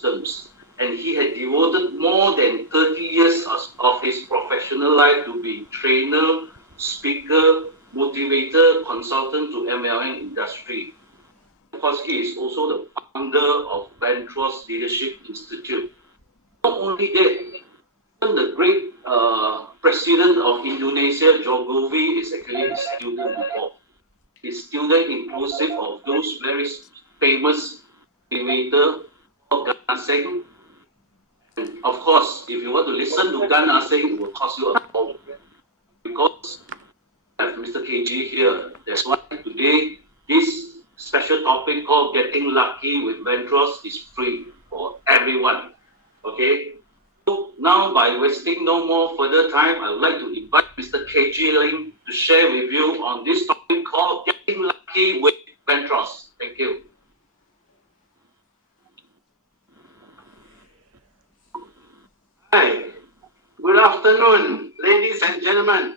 systems. And he had devoted more than 30 years of his professional life to be trainer, speaker, motivator, consultant to MLM industry. Of course, he is also the founder of Vantros Leadership Institute. Not only that, even the great president of Indonesia, Jokowi, is actually his student before. His student inclusive of those very famous motivator, Gan Seng. And of course, if you want to listen to Gan Seng, it will cost you a bomb. Because I have Mr. KG here. That's why today, this special topic called Getting Lucky with Vantros is free for everyone. Okay? So now, by wasting no more further time, I would like to invite Mr. KG Ling to share with you on this topic called Getting Lucky with Vantros. Thank you. Hi, good afternoon, ladies and gentlemen.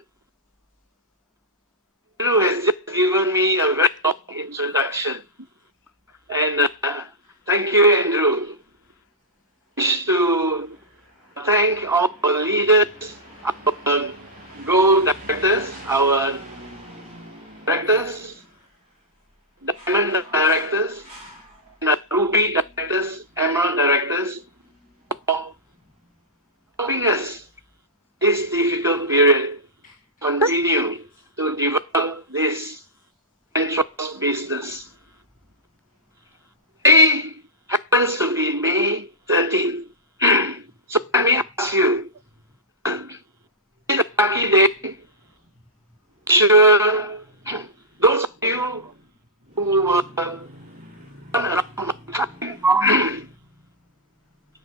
Andrew has just given me a very long introduction. And thank you, Andrew. I wish to thank all our leaders, our gold directors, our directors, diamond directors, and ruby directors, emerald directors, for helping us this difficult period continue to develop this Vantros business. Today happens to be May 13th. So let me ask you, is it a lucky day? Sure, those of you who were born around my time,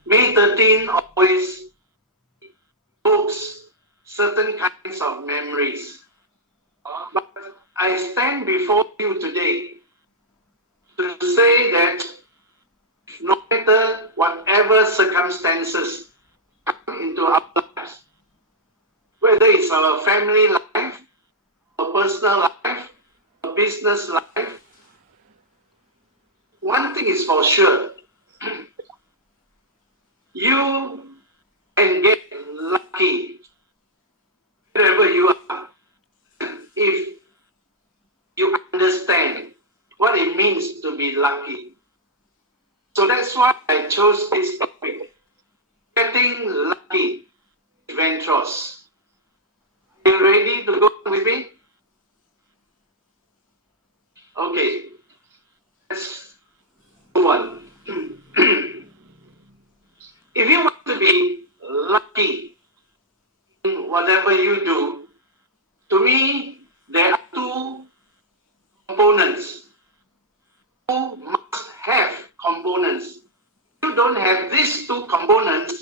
May 13 always evokes certain kinds of memories. But I stand before you today to say that no matter whatever circumstances come into our lives, whether it's our family life, our personal life, our business life, one thing is for sure, you can get lucky wherever you are if you understand what it means to be lucky. So that's why I chose this topic, Getting Lucky with Vantros. Are you ready to go with me? Okay, let's move on. If you want to be lucky in whatever you do, to me, there are two components. You must have components. If you don't have these two components,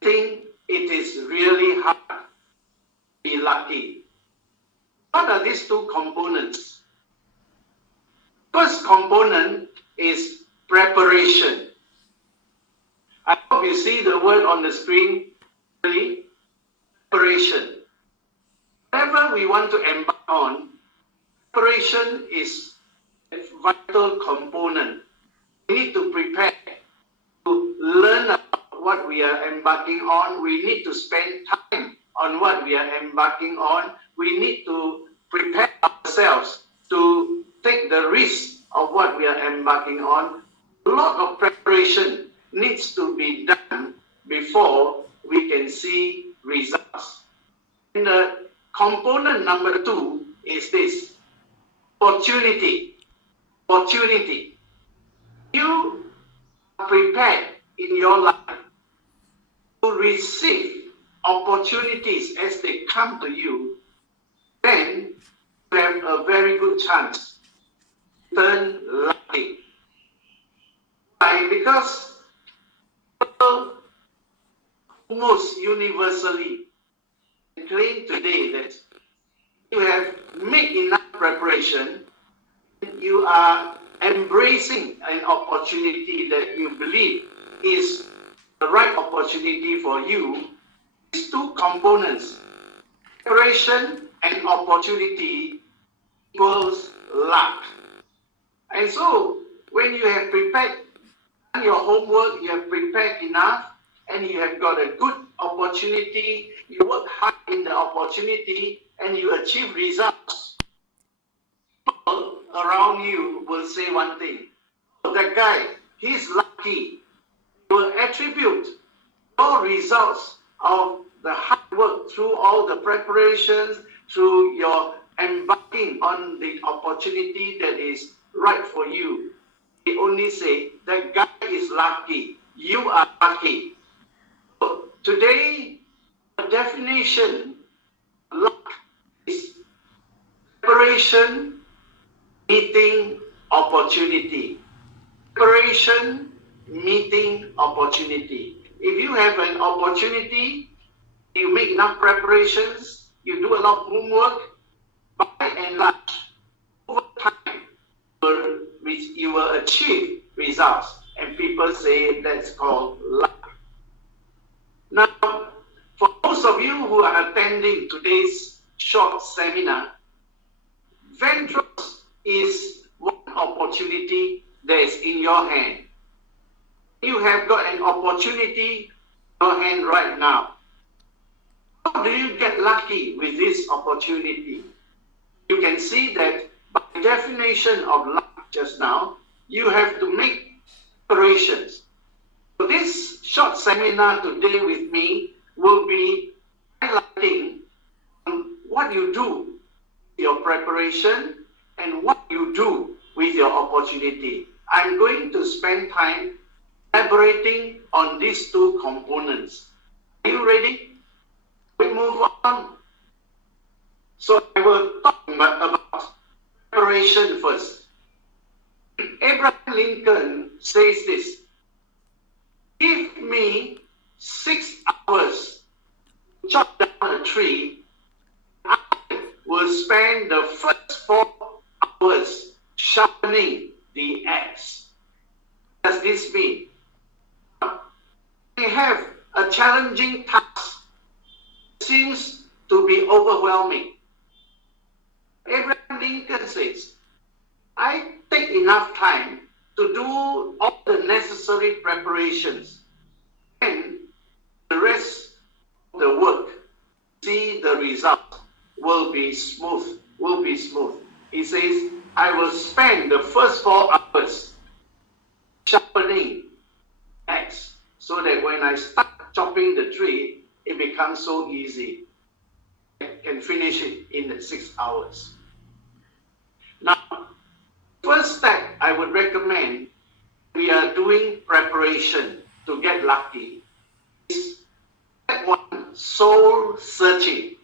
I think it is really hard to be lucky. What are these two components? First component is preparation. I hope you see the word on the screen, really. Preparation. Whatever we want to embark on, preparation is a vital component. We need to prepare to learn about what we are embarking on. We need to spend time on what we are embarking on. We need to prepare ourselves to take the risk of what we are embarking on. A lot of preparation needs to be done before we can see results. And component number two is this, opportunity. Opportunity. You are prepared in your life to receive opportunities as they come to you, then you have a very good chance to turn lucky. Why? Because people almost universally claim today that you have made enough preparation, you are embracing an opportunity that you believe is the right opportunity for you. These two components, preparation and opportunity, equals luck. And so, when you have prepared done your homework, you have prepared enough, and you have got a good opportunity, you work hard in the opportunity, and you achieve results. People around you will say one thing: "Oh, that guy, he's lucky." You will attribute your results of the hard work through all the preparations, through your embarking on the opportunity that is right for you. They only say that guy is lucky, you are lucky. So today, the definition of luck is preparation meeting opportunity. Preparation meeting opportunity. If you have an opportunity, you make enough preparations, you do a lot of homework, by and large, over time, you will achieve results. And people say that's called luck. Now, for those of you who are attending today's short seminar, Vantros is one opportunity that is in your hand. You have got an opportunity in your hand right now. How do you get lucky with this opportunity? You can see that by definition of luck just now, you have to make preparations. So this short seminar today with me will be highlighting what you do, your preparation, and what you do with your opportunity. I'm going to spend time elaborating on these two components. Are you ready? We move on. So I will talk about preparation first. Abraham Lincoln says this: "Give me 6 hours to chop down a tree, I will spend the first 4 hours sharpening the axe." What does this mean? We have a challenging task. It seems to be overwhelming. Abraham Lincoln says, "I take enough time to do all the necessary preparations, and the rest of the work, see the result, will be smooth. He says, "I will spend the first 4 hours sharpening axe, so that when I start chopping the tree, it becomes so easy. I can finish it in 6 hours." Now, first step I would recommend, we are doing preparation to get lucky, is step 1, soul searching.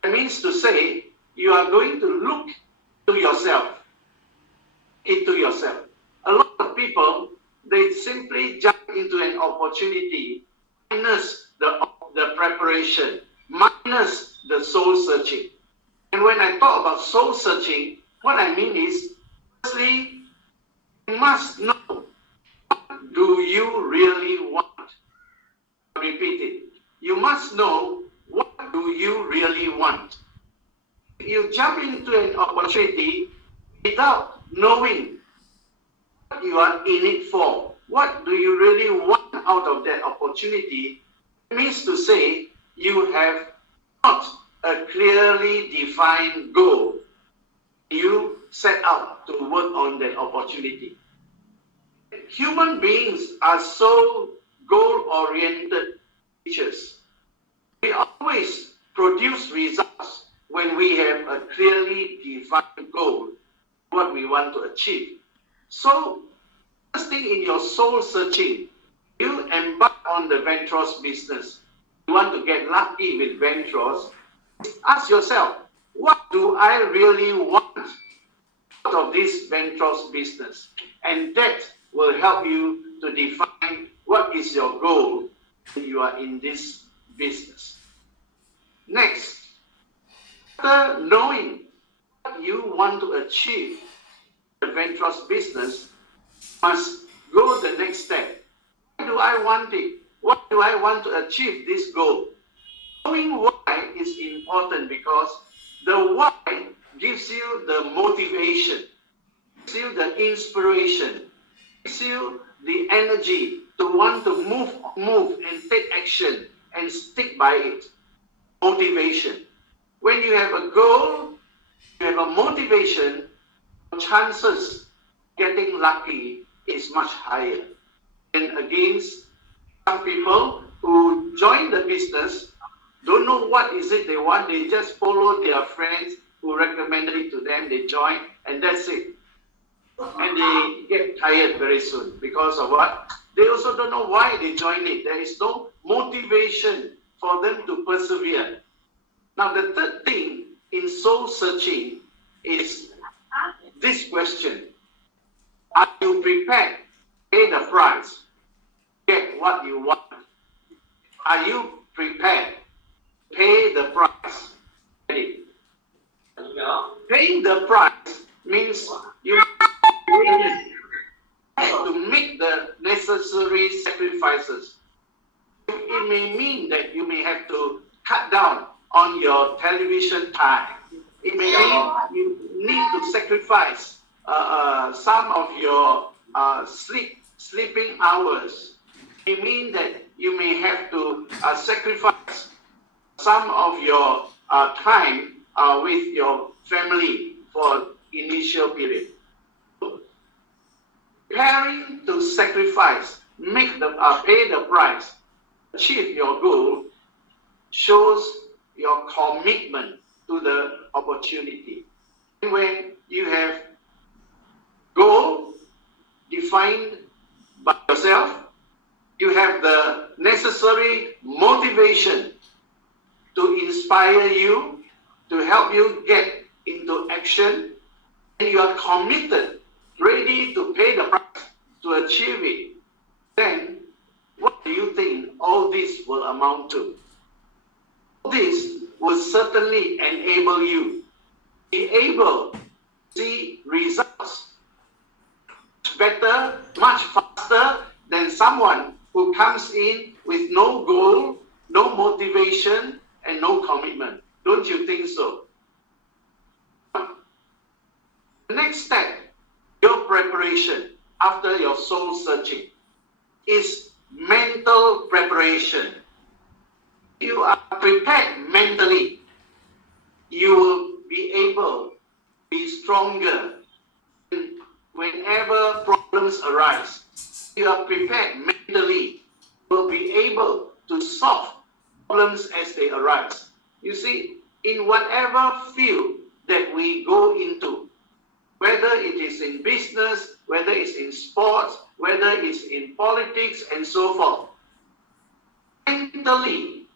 That means to say, you are going to look into yourself. A lot of people, they simply jump into an opportunity minus the preparation, minus the soul searching. And when I talk about soul searching, what I mean is, firstly, you must know, what do you really want? I repeat it. You must know, what do you really want? If you jump into an opportunity without knowing what you are in it for, what do you really want out of that opportunity, it means to say you have not a clearly defined goal you set out to work on that opportunity. Human beings are so goal-oriented creatures. We always produce results when we have a clearly defined goal, what we want to achieve. So, first thing in your soul searching, you embark on the Vantros business. You want to get lucky with Vantros, ask yourself, what do I really want out of this Vantros business? And that will help you to define what is your goal when you are in this business. Next, after knowing what you want to achieve in the Vantros business, you must go the next step. Why do I want it? What do I want to achieve this goal? Knowing why is important, because the why gives you the motivation, gives you the inspiration, gives you the energy to want to move and take action and stick by it. Motivation. When you have a goal, you have a motivation, chances getting lucky is much higher. And against some people who join the business, don't know what is it they want, they just follow their friends who recommended it to them, they join, and that's it. And they get tired very soon because of what? They also don't know why they joined it. There is no motivation for them to persevere. Now, the third thing in soul searching is this question. Are you prepared to pay the price to get what you want? Are you prepared to pay the price? Paying the price means you have to make the necessary sacrifices. It may mean that you may have to cut down on your television time. It may mean you need to sacrifice some of your sleeping hours. It may mean that you may have to sacrifice some of your time with your family for initial period. Preparing to sacrifice, pay the price, achieve your goal, shows your commitment to the opportunity. And when you have goal defined by yourself, you have the necessary motivation to inspire you, to help you get into action, and you are committed, ready to pay the price to achieve it, then what do you think all this will amount to? This will certainly enable you to be able to see results much better, much faster than someone who comes in with no goal, no motivation, and no commitment. Don't you think so? The next step, your preparation after your soul searching, is mental preparation. You are prepared mentally, you will be able to be stronger whenever problems arise. You are prepared mentally, you will be able to solve problems as they arise. You see, in whatever field that we go into, whether it is in business, whether it's in sports, whether it's in politics, and so forth, mentally,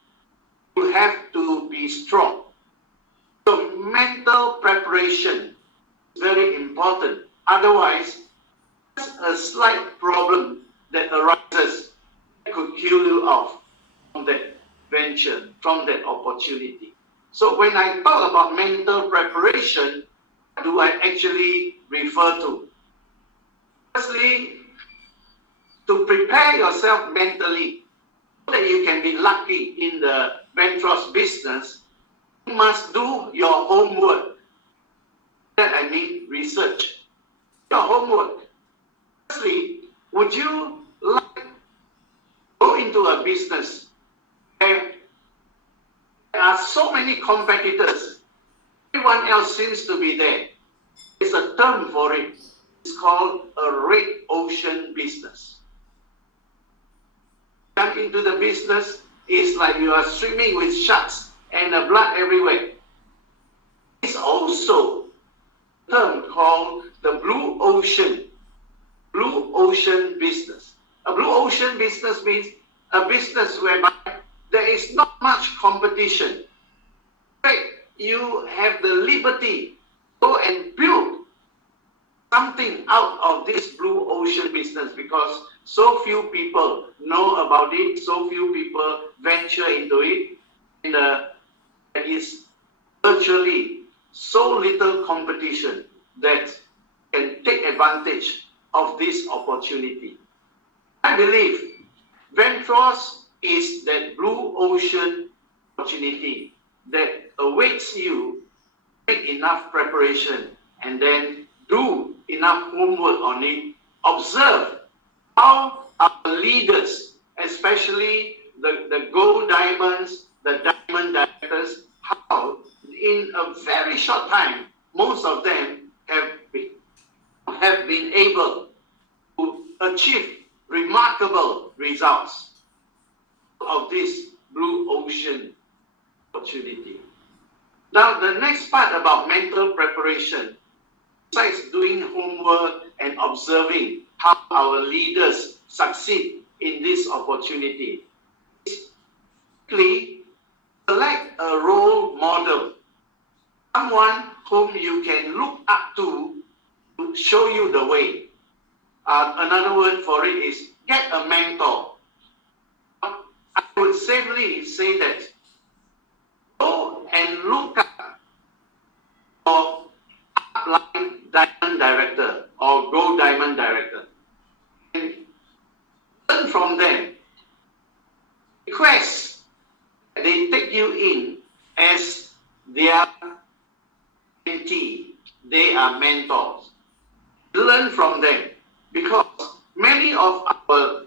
you have to be strong. So mental preparation is very important. Otherwise, a slight problem that arises could kill you off from that venture, from that opportunity. So when I talk about mental preparation, what do I actually refer to? Firstly, to prepare yourself mentally so that you can be lucky in the Vantros business, you must do your homework. That I mean research. Your homework. Firstly, would you like to go into a business where there are so many competitors? Everyone else seems to be there. There's a term for it. It's called a red ocean business. Come into the business, it's like you are swimming with sharks and blood everywhere. It's also a term called the blue ocean business. A blue ocean business means a business whereby there is not much competition. In fact, you have the liberty to go and build something out of this blue ocean business because so few people know about it, so few people venture into it, and there is virtually so little competition that can take advantage of this opportunity. I believe Vantros is that blue ocean opportunity that awaits you. Make enough preparation and then do enough homework on it. Observe how our leaders, especially the gold diamonds, the diamond directors, how in a very short time, most of them have been able to achieve remarkable results of this blue ocean opportunity. Now, the next part about mental preparation, besides doing homework and observing how our leaders succeed in this opportunity, is simply select a role model, someone whom you can look up to show you the way. Another word for it is get a mentor. I would safely say that go and look up for upline diamond director or gold diamond director and learn from them. Request that they take you in as their mentee. They are mentors. Learn from them, because many of our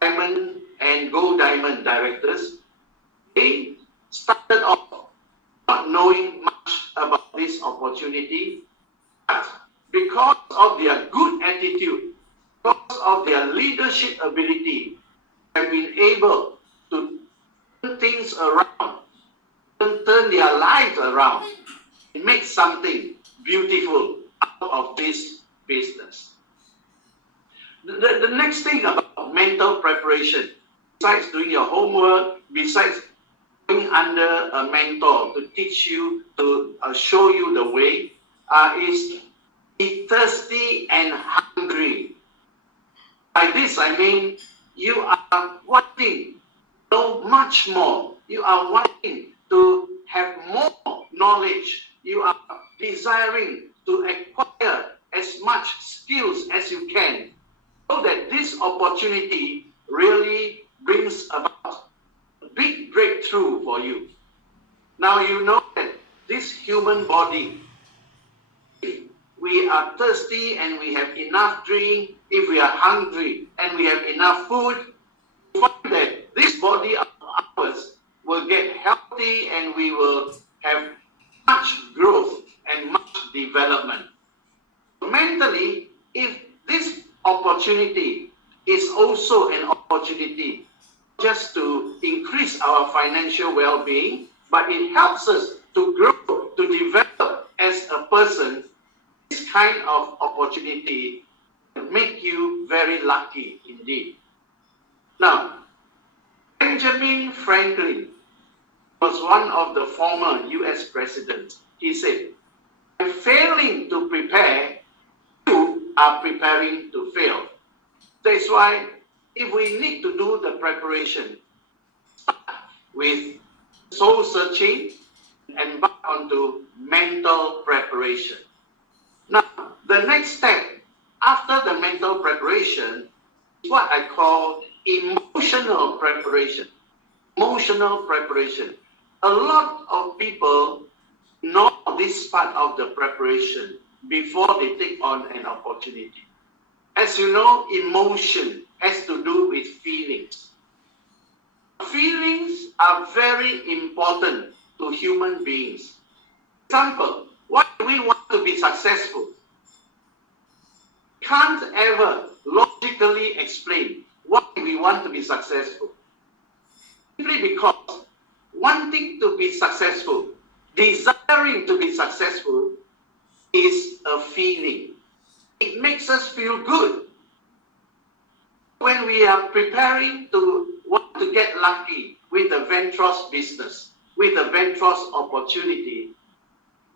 diamond and gold diamond directors, they started off not knowing much about this opportunity, but because of their good attitude, because of their leadership ability, have been able to turn things around, turn their lives around, and make something beautiful out of this business. The next thing about mental preparation, besides doing your homework, besides going under a mentor to teach you, to show you the way, is be thirsty and hungry. By this I mean you are wanting to know much more. You are wanting to have more knowledge. You are desiring to acquire as much skills as you can, so that this opportunity really brings about a big breakthrough for you. Now you know that this human body, if we are thirsty and we have enough drink, if we are hungry and we have enough food, we find that this body of ours will get healthy and we will have much growth and much development. Mentally, if this opportunity is also an opportunity just to increase our financial well-being, but it helps us to grow, to develop as a person, this kind of opportunity will make you very lucky indeed. Now, Benjamin Franklin was one of the former US presidents. He said, by failing to prepare, you are preparing to fail. That's why if we need to do the preparation, start with soul searching and embark onto mental preparation. Now, the next step after the mental preparation is what I call emotional preparation. Emotional preparation. A lot of people know this part of the preparation before they take on an opportunity. As you know, emotion has to do with feelings. Feelings are very important to human beings. For example, why do we want to be successful? Can't ever logically explain why we want to be successful. Simply because wanting to be successful, desiring to be successful, is a feeling. It makes us feel good. When we are preparing to want to get lucky with the Vantros business, with the Vantros opportunity,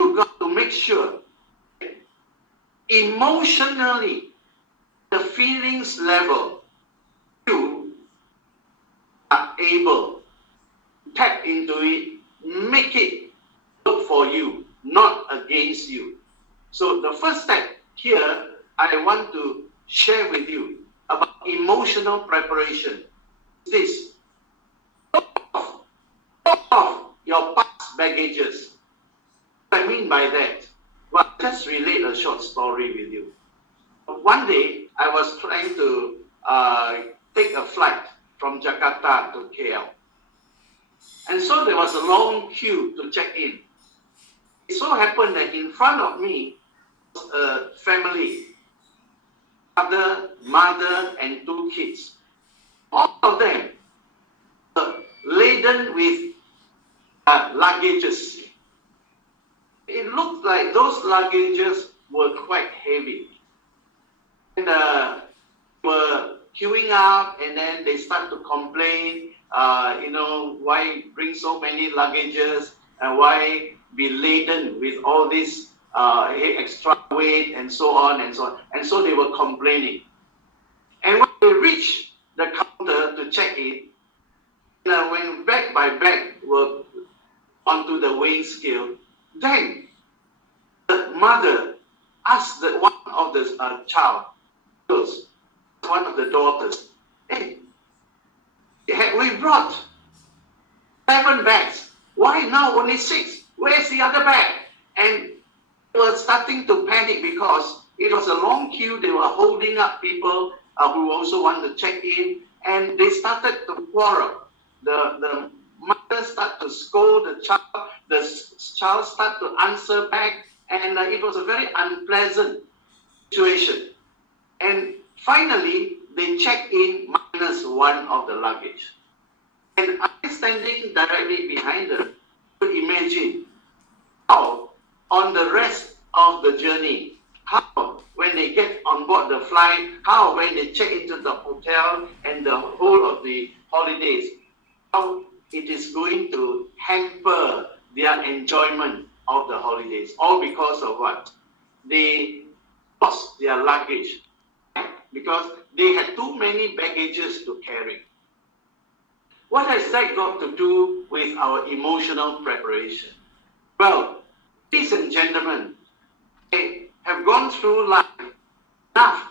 you've got to make sure emotionally, the feelings level, you are able to tap into it, make it work for you, not against you. So the first step here, I want to share with you about emotional preparation. This, off your past baggages. What I mean by that? Well, just relate a short story with you. One day, I was trying to take a flight from Jakarta to KL. And so there was a long queue to check in. It so happened that in front of me was a family, father, mother, and 2 kids. All of them were laden with luggages. It looked like those luggages were quite heavy. And were queuing up, and then they start to complain, why bring so many luggages, and why be laden with all this extra weight, and so on and so on. And so they were complaining. And when they reached the counter to check in, when bag by bag were onto the weighing scale, then the mother asked one of the one of the daughters, hey, we brought 7 bags. Why now only 6? Where's the other bag? And they were starting to panic because it was a long queue. They were holding up people who also want to check in, and they started to quarrel. The mother started to scold the child started to answer back, and it was a very unpleasant situation. And finally, they checked in minus 1 of the luggage. And I standing directly behind them, could imagine how on the rest of the journey, how when they get on board the flight, how when they check into the hotel and the whole of the holidays, how it is going to hamper their enjoyment of the holidays. All because of what? They lost their luggage because they had too many baggages to carry. What has that got to do with our emotional preparation? Well, ladies and gentlemen, I have gone through life enough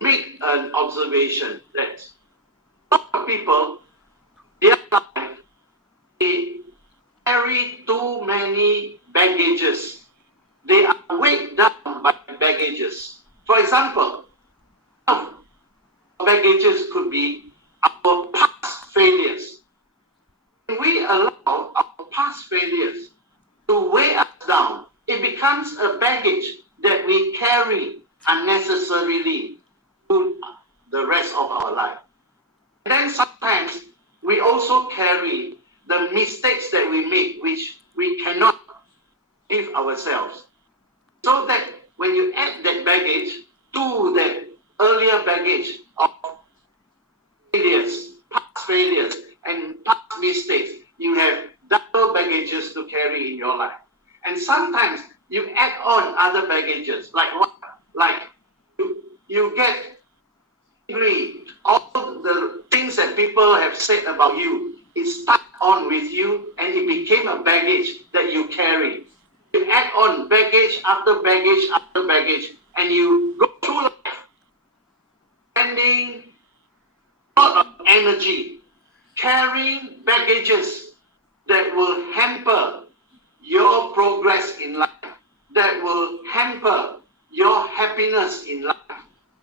to make an observation that a lot of people, their life, they carry too many baggages. They are weighed down by baggages. For example, baggages could be our past failures. When we allow our past failures to weigh us down, it becomes a baggage that we carry unnecessarily through the rest of our life. And then sometimes we also carry the mistakes that we make, which we cannot give ourselves. So that when you add that baggage to that earlier baggage of failures, past failures, and past mistakes, you have double baggages to carry in your life. And sometimes you add on other baggages, like what? Like you get angry. All the things that people have said about you, it stuck on with you, and it became a baggage that you carry. You add on baggage after baggage after baggage, and you go through life spending a lot of energy carrying baggages that will hamper your progress in life, that will hamper your happiness in life.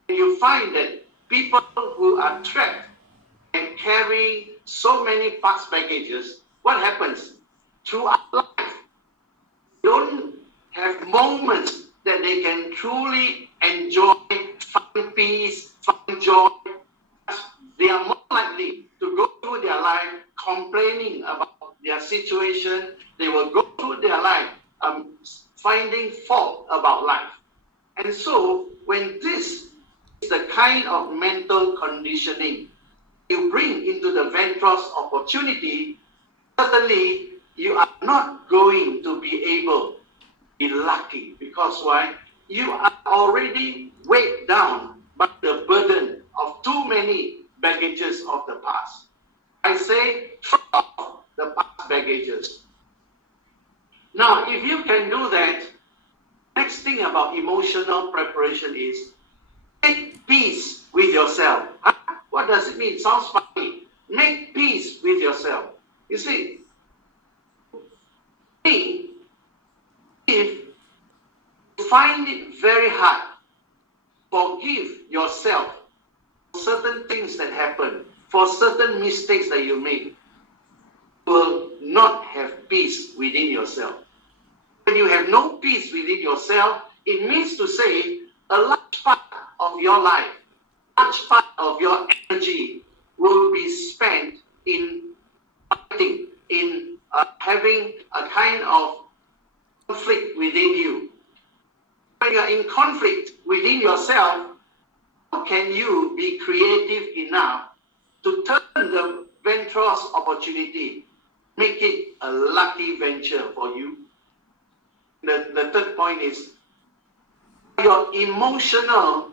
And you find that people who are trapped and carry so many past baggages, what happens? Throughout life, they don't have moments that they can truly enjoy, find peace, find joy. They are more likely to go through their life complaining about their situation. They will go through their life finding fault about life. And so, when this is the kind of mental conditioning you bring into the Vantros opportunity, certainly you are not going to be able to be lucky. Because why? You are already weighed down by the burden of too many baggages of the past. I say, throw off the past baggages. Now, if you can do that, next thing about emotional preparation is make peace with yourself. Huh? What does it mean? Sounds funny. Make peace with yourself. You see, if you find it very hard, forgive yourself for certain things that happen, for certain mistakes that you make, you will not have peace within yourself. When you have no peace within yourself, it means to say a large part of your life, large part of your energy will be spent in fighting, in having a kind of conflict within you. When you are in conflict within yourself, how can you be creative enough to turn the Vantros opportunity, make it a lucky venture for you? The third point is your emotional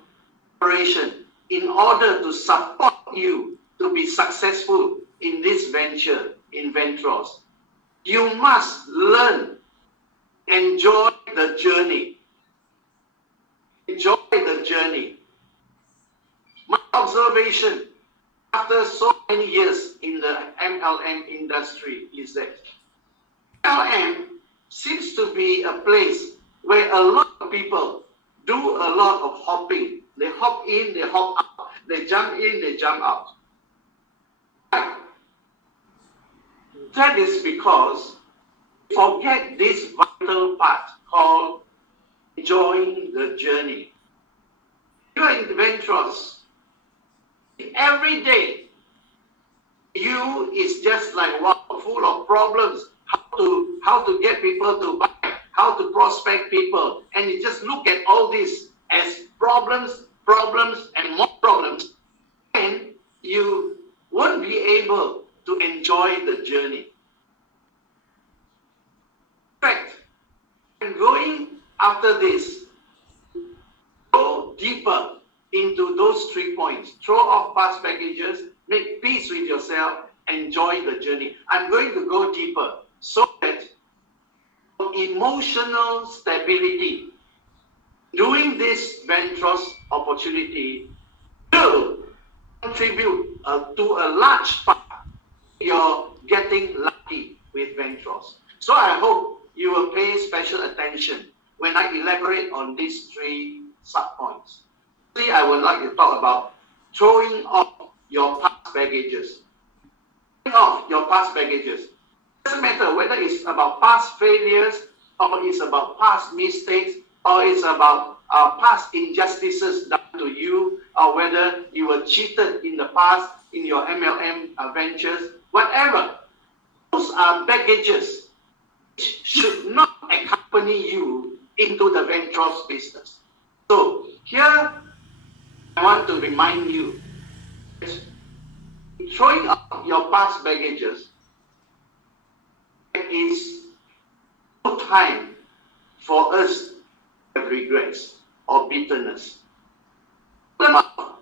preparation in order to support you to be successful in this venture in Vantros. You must learn, enjoy the journey. Enjoy the journey. My observation after so many years in the MLM industry is that MLM seems to be a place where a lot of people do a lot of hopping. They hop in, they hop out. They jump in, they jump out. That is because forget this vital part called enjoying the journey. You are in Vantros. Every day, you is just like wow, full of problems. How to get people to buy, how to prospect people, and you just look at all this as problems, and more problems, and you won't be able to enjoy the journey. In fact, I'm going after this, go deeper into those 3 points. Throw off past baggages, make peace with yourself, enjoy the journey. I'm going to go deeper so that emotional stability, doing this Vantros opportunity will contribute to a large part you're getting lucky with Vantros. So I hope you will pay special attention when I elaborate on these 3 sub-points. Firstly, I would like to talk about throwing off your past baggages. Throwing off your past baggages. It doesn't matter whether it's about past failures, or it's about past mistakes, or it's about past injustices done to you, or whether you were cheated in the past in your MLM ventures, whatever. Those are baggages which should not accompany you into the Vantros business. So here, I want to remind you that throwing out your past baggages, there is no time for us to have regrets or bitterness. Whatever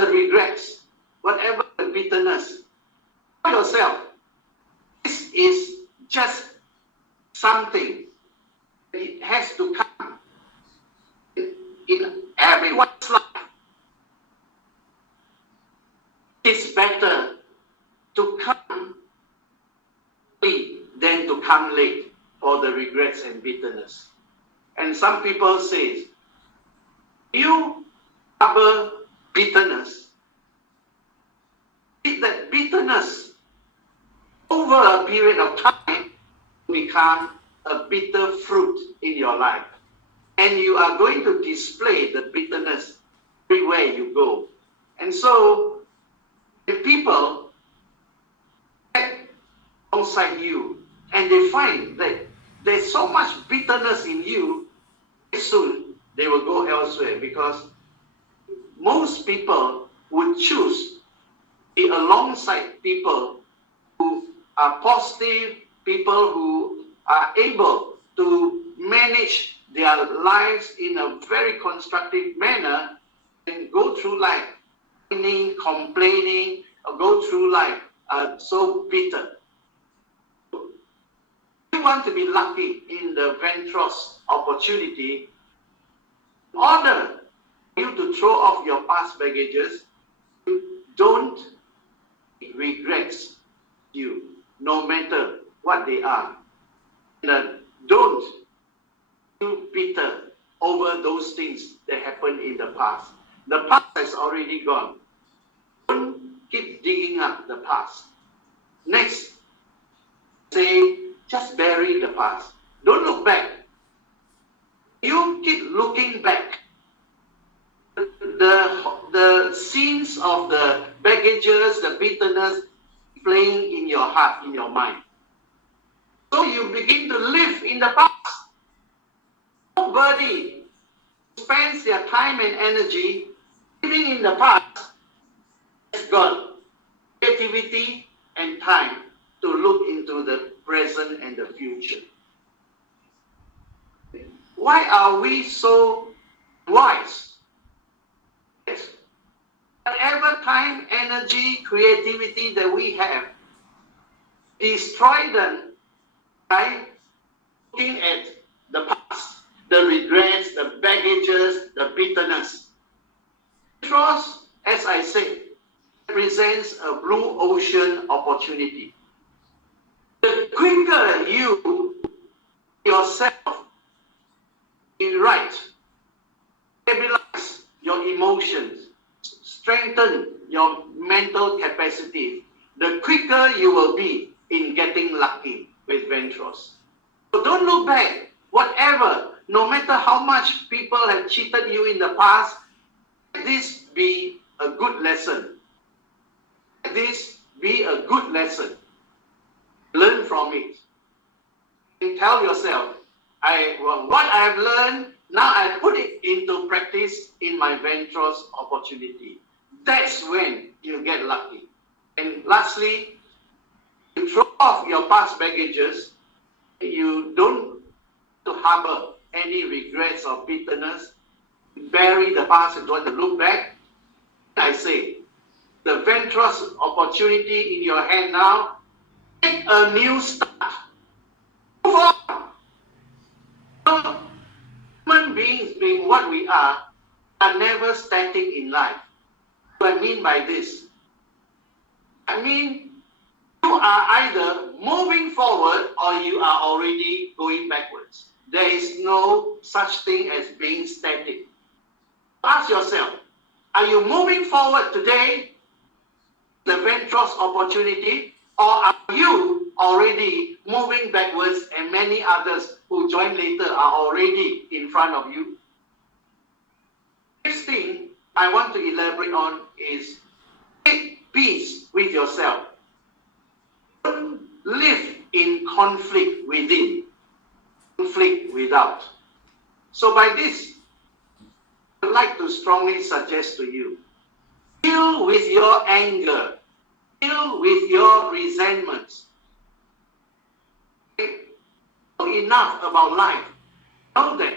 the regrets, whatever the bitterness, tell yourself, this is just something. It has to come in everyone's life. It's better to come early than to come late for the regrets and bitterness. And some people say, you harbor bitterness. That bitterness over a period of time become a bitter fruit in your life. And you are going to display the bitterness everywhere you go. And so, the people get alongside you and they find that there's so much bitterness in you, soon they will go elsewhere, because most people would choose to be alongside people who are positive, people who are able to manage their lives in a very constructive manner and go through life complaining, or go through life so bitter. You want to be lucky in the Vantros opportunity. In order for you to throw off your past baggages, don't regrets you, no matter what they are. And don't feel bitter over those things that happened in the past. The past has already gone. Don't keep digging up the past. Next, say, just bury the past. Don't look back. You keep looking back. The scenes of the baggages, the bitterness playing in your heart, in your mind. So you begin to live in the past. Nobody spends their time and energy living in the past has got creativity and time to look into the present and the future. Why are we so wise? Yes. Whatever time, energy, creativity that we have, destroy them by looking at the past, the regrets, the baggages, the bitterness. Trust, as I said, represents a blue ocean opportunity. The quicker you yourself right, stabilize your emotions, strengthen your mental capacity, the quicker you will be in getting lucky with Vantros. So don't look back. Whatever, no matter how much people have cheated you in the past, let this be a good lesson. Let this be a good lesson. Learn from it. And tell yourself, what I have learned, now I put it into practice in my Vantros opportunity. That's when you get lucky. And lastly, you throw off your past baggages. You don't harbor any regrets or bitterness. Bury the past and don't look back. I say, the Vantros opportunity in your hand now, take a new start. Move on. Human beings, being what we are never static in life. What I mean by this? I mean, you are either moving forward or you are already going backwards. There is no such thing as being static. Ask yourself, are you moving forward today, the Vantros opportunity, or are you already moving backwards and many others who join later are already in front of you? Next thing I want to elaborate on is make peace with yourself. Don't live in conflict within, conflict without. So by this, I would like to strongly suggest to you, deal with your anger, deal with your resentments. Enough about life. Know that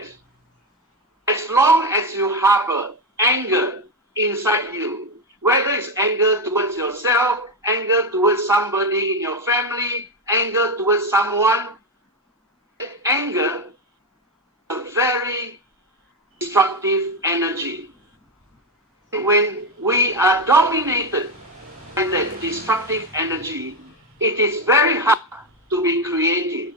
as long as you harbor anger inside you, whether it's anger towards yourself, anger towards somebody in your family, anger towards someone, anger is a very destructive energy. When we are dominated by that destructive energy, it is very hard to be creative,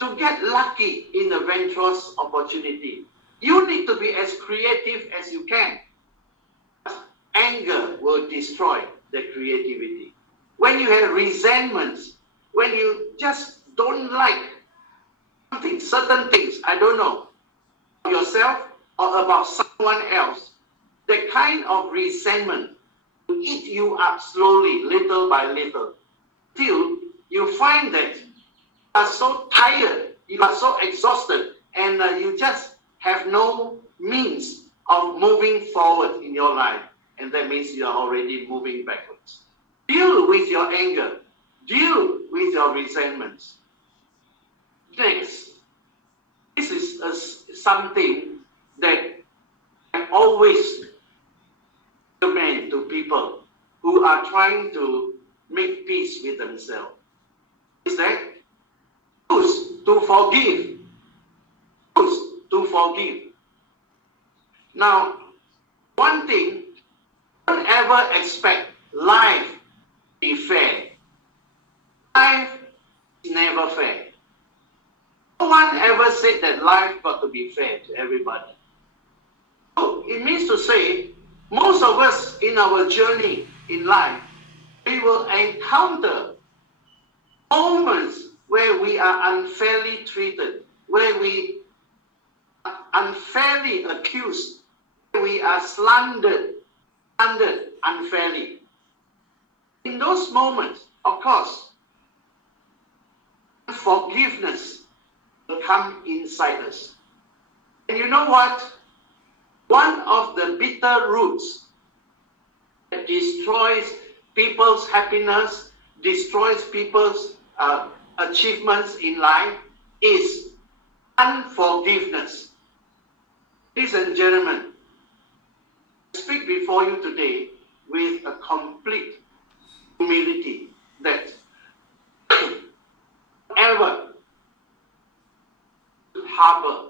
to get lucky in the Vantros opportunity. You need to be as creative as you can. Anger will destroy the creativity. When you have resentments, when you just don't like something, certain things, I don't know, about yourself or about someone else, the kind of resentment will eat you up slowly, little by little, till you find that you are so tired, you are so exhausted, and you just have no means of moving forward in your life. And that means you are already moving backwards. Deal with your anger. Deal with your resentments. Next, this is something that I always recommend to people who are trying to make peace with themselves. Is that choose to forgive. Choose to forgive. Now, one thing, don't ever expect life to be fair. Life is never fair. No one ever said that life got to be fair to everybody. So it means to say, most of us in our journey in life, we will encounter moments where we are unfairly treated, where we are unfairly accused, where we are slandered unfairly. In those moments, of course, forgiveness will come inside us. And you know what? One of the bitter roots that destroys people's happiness, destroys people's achievements in life is unforgiveness. Ladies and gentlemen, I speak before you today with a complete humility that whatever harbor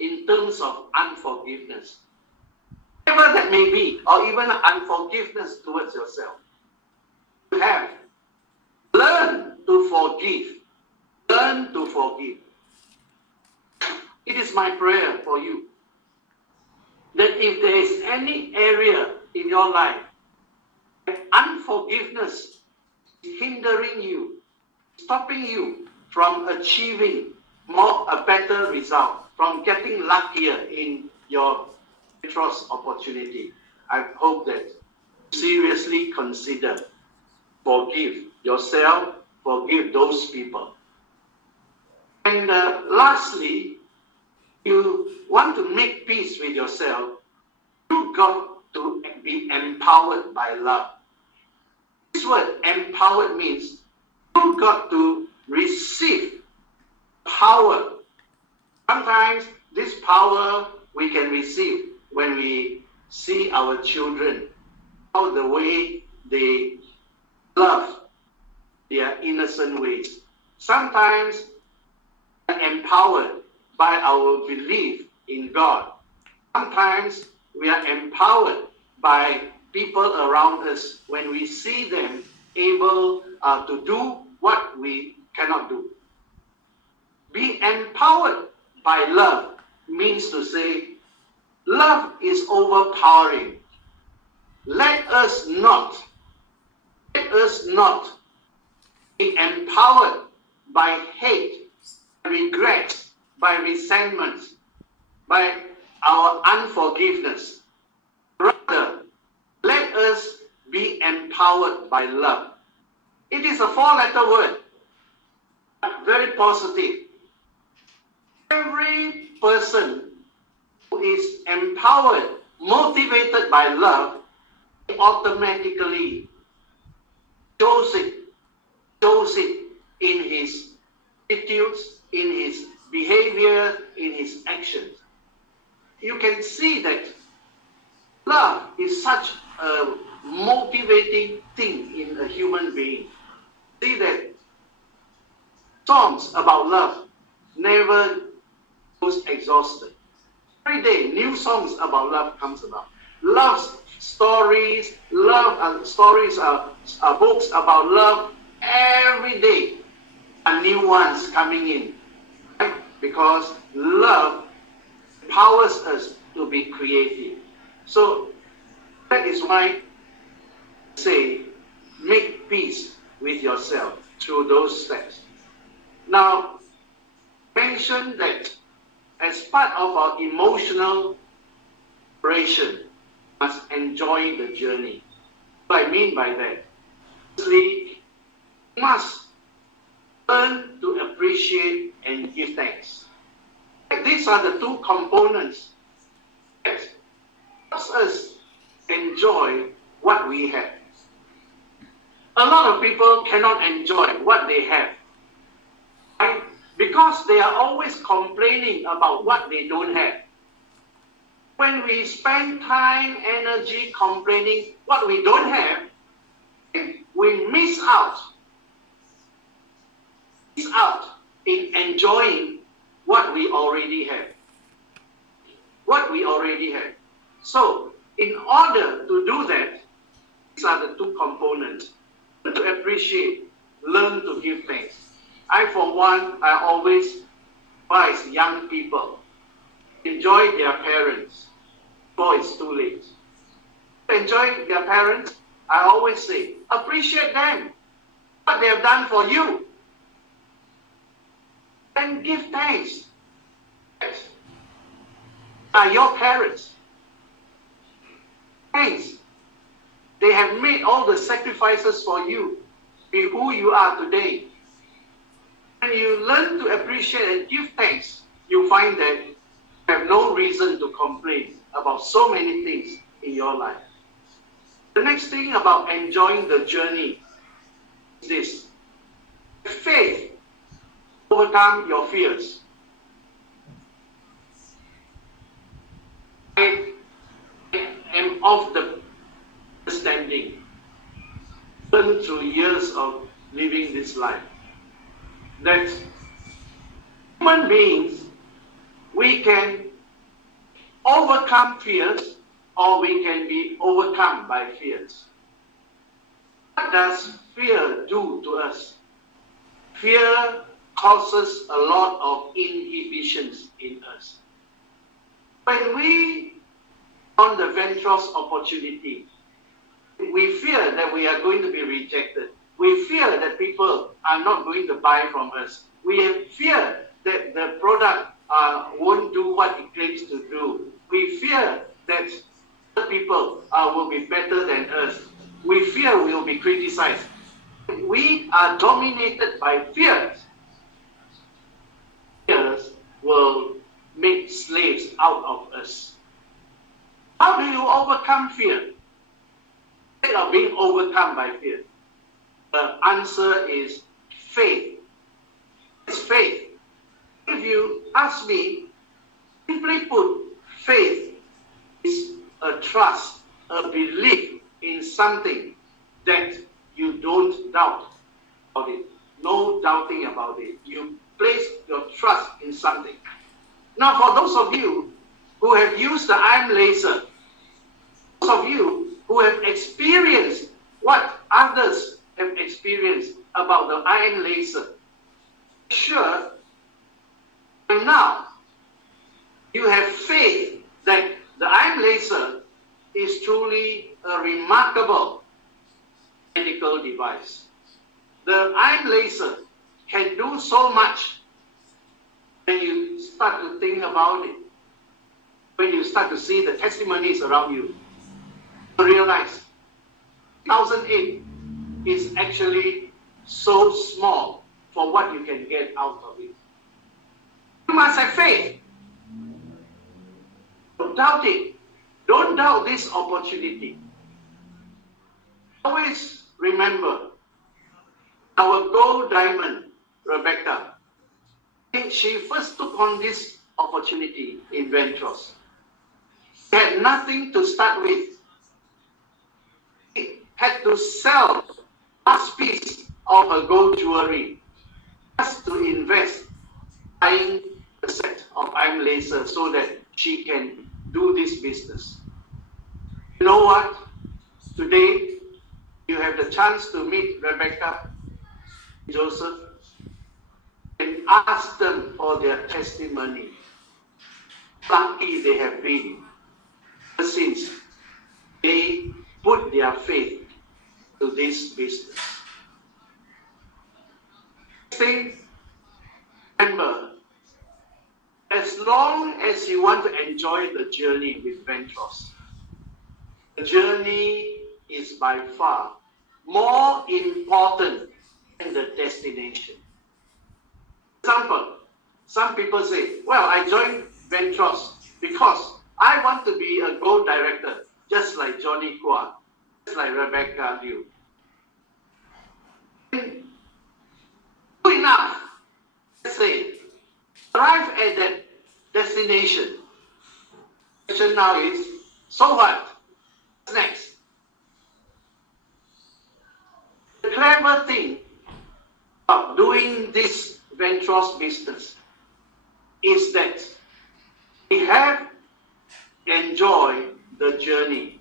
in terms of unforgiveness, whatever that may be, or even unforgiveness towards yourself, you have. Learn to forgive. Learn to forgive. It is my prayer for you that if there is any area in your life that unforgiveness is hindering you, stopping you from achieving a better result, from getting luckier in your Vantros opportunity, I hope that you seriously consider forgive yourself, forgive those people. And lastly, you want to make peace with yourself, you got to be empowered by love. This word empowered means you got to receive power. Sometimes this power we can receive when we see our children, how the way they love their innocent ways. Sometimes we are empowered by our belief in God. Sometimes we are empowered by people around us when we see them able to do what we cannot do. Be empowered by love means to say, love is overpowering. Let us not be empowered by hate, regret, by resentment, by our unforgiveness. Rather, let us be empowered by love. It is a 4-letter word, very positive. Every person who is empowered, motivated by love, automatically shows it in his attitudes, in his behavior, in his actions. You can see that love is such a motivating thing in a human being. See that songs about love never goes exhausted. Every day, new songs about love comes about. Love stories, books about love. Every day, are new ones coming in, right? Because love empowers us to be creative. So that is why I say, make peace with yourself through those steps. Now, mention that as part of our emotional operation, must enjoy the journey. What I mean by that, firstly, we must learn to appreciate and give thanks. These are the two components that helps us enjoy what we have. A lot of people cannot enjoy what they have, right? Because they are always complaining about what they don't have. When we spend time, energy complaining what we don't have, we miss out in enjoying what we already have. So, in order to do that, these are the two components. Learn to appreciate, learn to give thanks. For one, I always advise young people, enjoy their parents. before it's too late. Enjoy their parents, I always say, appreciate them, what they have done for you, and give thanks. Are your parents. Thanks. They have made all the sacrifices for you to be who you are today. When you learn to appreciate and give thanks, you find that you have no reason to complain about so many things in your life. The next thing about enjoying the journey is this. Faith overcome your fears. I am of the understanding, even through years of living this life, that human beings, we can overcome fears or we can be overcome by fears. What does fear do to us? Fear causes a lot of inhibitions in us. When we on the Vantros opportunity, we fear that we are going to be rejected. We fear that people are not going to buy from us. We fear that the product won't do what it claims to do. We fear that other people will be better than us. We fear we will be criticized. We are dominated by fears. Fears will make slaves out of us. How do you overcome fear? Instead of being overcome by fear, the answer is faith. It's faith. If you ask me, simply put, faith is a trust, a belief in something that you don't doubt about it. No doubting about it. You place your trust in something. Now, for those of you who have used the iron laser, those of you who have experienced what others have experienced about the iron laser, sure, by now you have faith that the iron laser is truly a remarkable medical device. The iron laser can do so much when you start to think about it, when you start to see the testimonies around you. You realize 2008 is actually so small for what you can get out of it. You must have faith. Don't doubt it. Don't doubt this opportunity. Always remember our gold diamond, Rebecca. She first took on this opportunity in Vantros. She had nothing to start with. She had to sell last piece of her gold jewelry just to invest buying a set of iron laser so that she can do this business. You know what? Today, you have the chance to meet Rebecca, Joseph, and ask them for their testimony. Lucky they have been since they put their faith to this business. Remember, as long as you want to enjoy the journey with Vantros, the journey is by far more important than the destination. For example, some people say, well, I joined Vantros because I want to be a gold director, just like Johnny Kua, just like Rebecca Liu. Good enough, let's say, arrive at that destination. The question now is, so what? What's next? The clever thing about doing this Vantros business is that we have to enjoy the journey.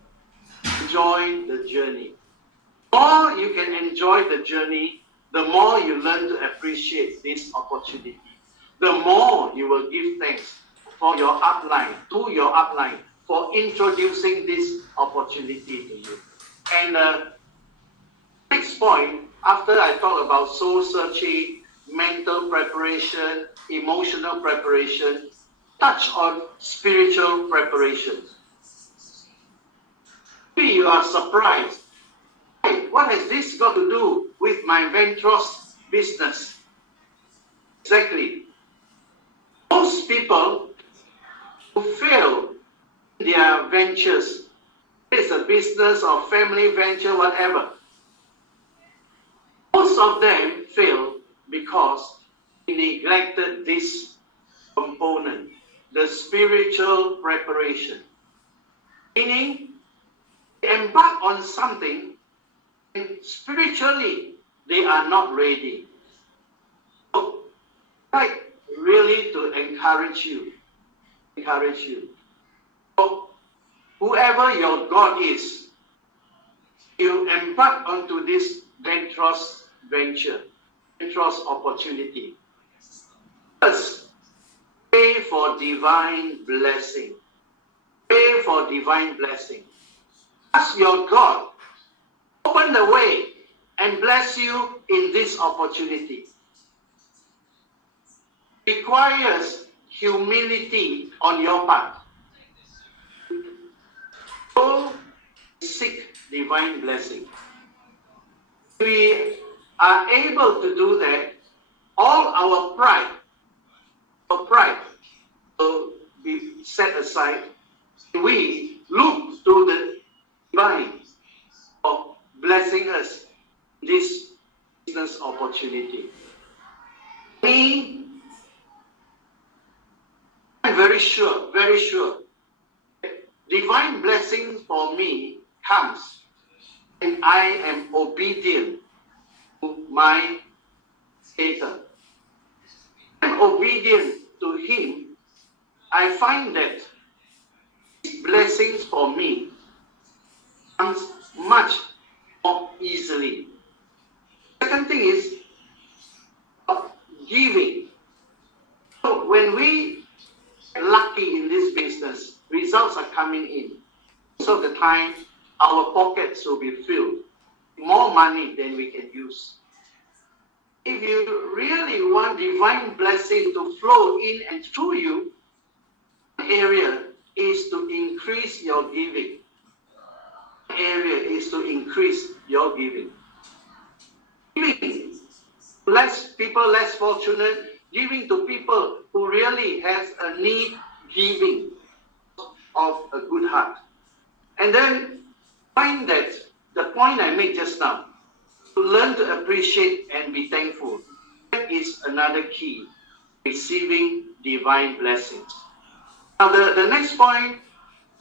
Enjoy the journey. The more you can enjoy the journey, the more you learn to appreciate this opportunity. The more you will give thanks for your upline, to your upline, for introducing this opportunity to you. And next point, after I talk about soul searching, mental preparation, emotional preparation, touch on spiritual preparation. Maybe you are surprised. Hey, what has this got to do with my Vantros business? Exactly. Most people who fail in their ventures, it's a business or family venture, whatever, most of them fail because they neglected this component, the spiritual preparation. Meaning, they embark on something and spiritually they are not ready. So, I'd like really to encourage you. So, whoever your God is, you embark onto this Vantros venture, Vantros opportunity. First, pray for divine blessing. Pray for divine blessing. Ask your God, open the way and bless you in this opportunity. Requires humility on your part. Go seek divine blessing. We are able to do that. All our pride will be set aside. We look to the divine of blessing us this business opportunity. Me, I'm very sure, divine blessing for me comes when I am obedient to my Creator. I'm obedient to Him. I find that blessings for me comes much more easily. Second thing is giving. So when we are lucky in this business, results are coming in. Most of the time, our pockets will be filled. More money than we can use. If you really want divine blessing to flow in and through you, one area is to increase your giving. Giving less people less fortunate, giving to people who really has a need, giving of a good heart. And then find that the point I made just now, to learn to appreciate and be thankful. That is another key, receiving divine blessings. Now the next point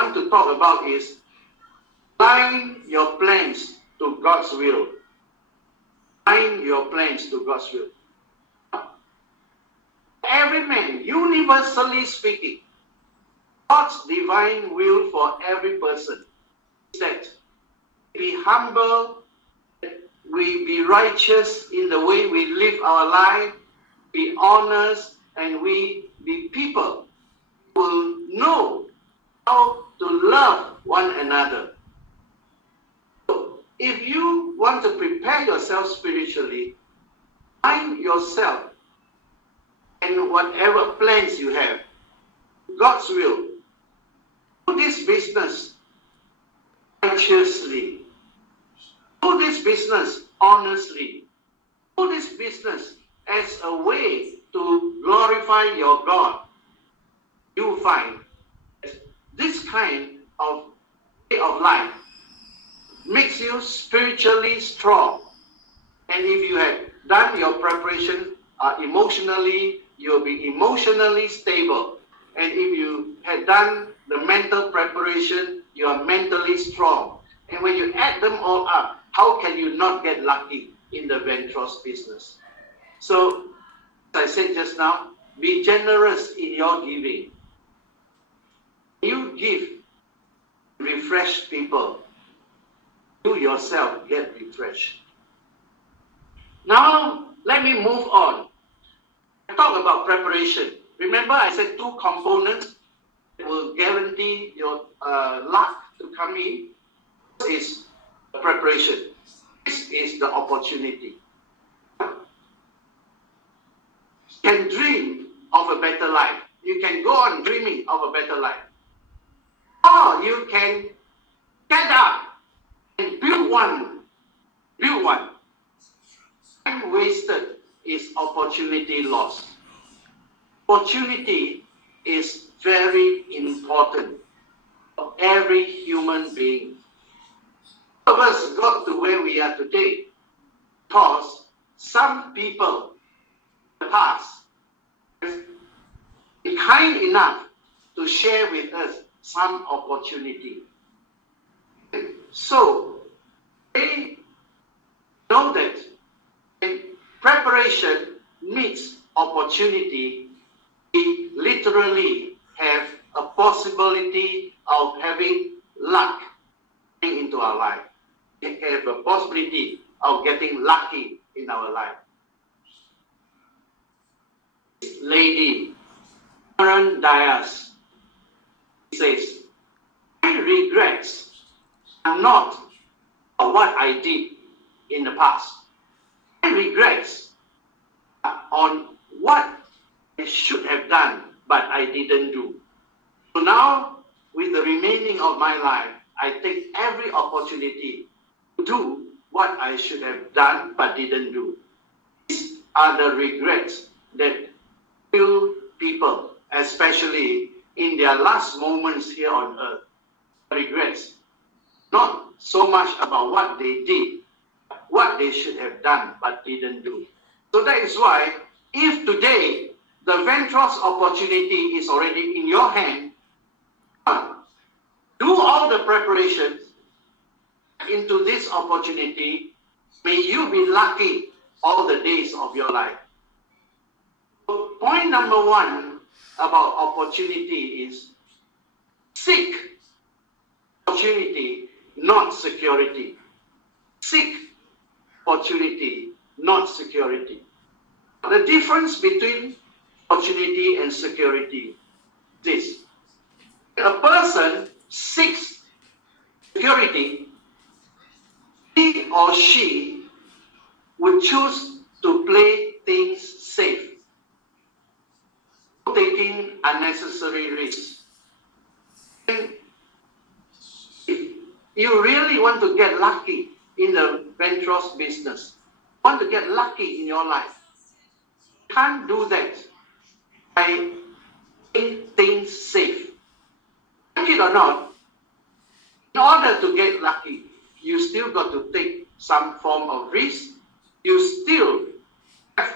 I want to talk about is align your plans to God's will. Align your plans to God's will. Every man, universally speaking, God's divine will for every person is that we be humble, we be righteous in the way we live our life, be honest, and we be people who will know how to love one another. So, if you want to prepare yourself spiritually, find yourself and whatever plans you have, God's will. Do this business righteously. Do this business honestly. Do this business as a way to glorify your God. You find this kind of way of life makes you spiritually strong. And if you have done your preparation emotionally, you'll be emotionally stable. And if you had done the mental preparation, you are mentally strong. And when you add them all up, how can you not get lucky in the Vantros business? So, as I said just now, be generous in your giving. You give, refresh people. You yourself get refreshed. Now, let me move on. I talk about preparation. Remember I said two components, will guarantee your luck to come in is preparation. This is the opportunity. You can dream of a better life. You can go on dreaming of a better life. Or you can get up and build one. Build one. Time wasted is opportunity lost. Opportunity is very important for every human being. All of us got to where we are today because some people in the past have been kind enough to share with us some opportunity. So they know that preparation meets opportunity. We literally have a possibility of having luck into our life. We have a possibility of getting lucky in our life. This lady, Karen Diaz, says, my regrets are not what I did in the past. My regrets are on what I should have done, but I didn't do. So now, with the remaining of my life, I take every opportunity to do what I should have done, but didn't do. These are the regrets that kill people, especially in their last moments here on earth. Regrets, not so much about what they did, what they should have done, but didn't do. So that is why, if today the Vantros opportunity is already in your hand, do all the preparations into this opportunity. May you be lucky all the days of your life. So point number one about opportunity is seek opportunity, not security. Seek opportunity, not security. The difference between opportunity and security is this. A person seeks security, he or she would choose to play things safe, taking unnecessary risks. And if you really want to get lucky in the Vantros business, want to get lucky in your life, you can't do that by playing things safe. Like it or not, in order to get lucky, you still got to take some form of risk. You still have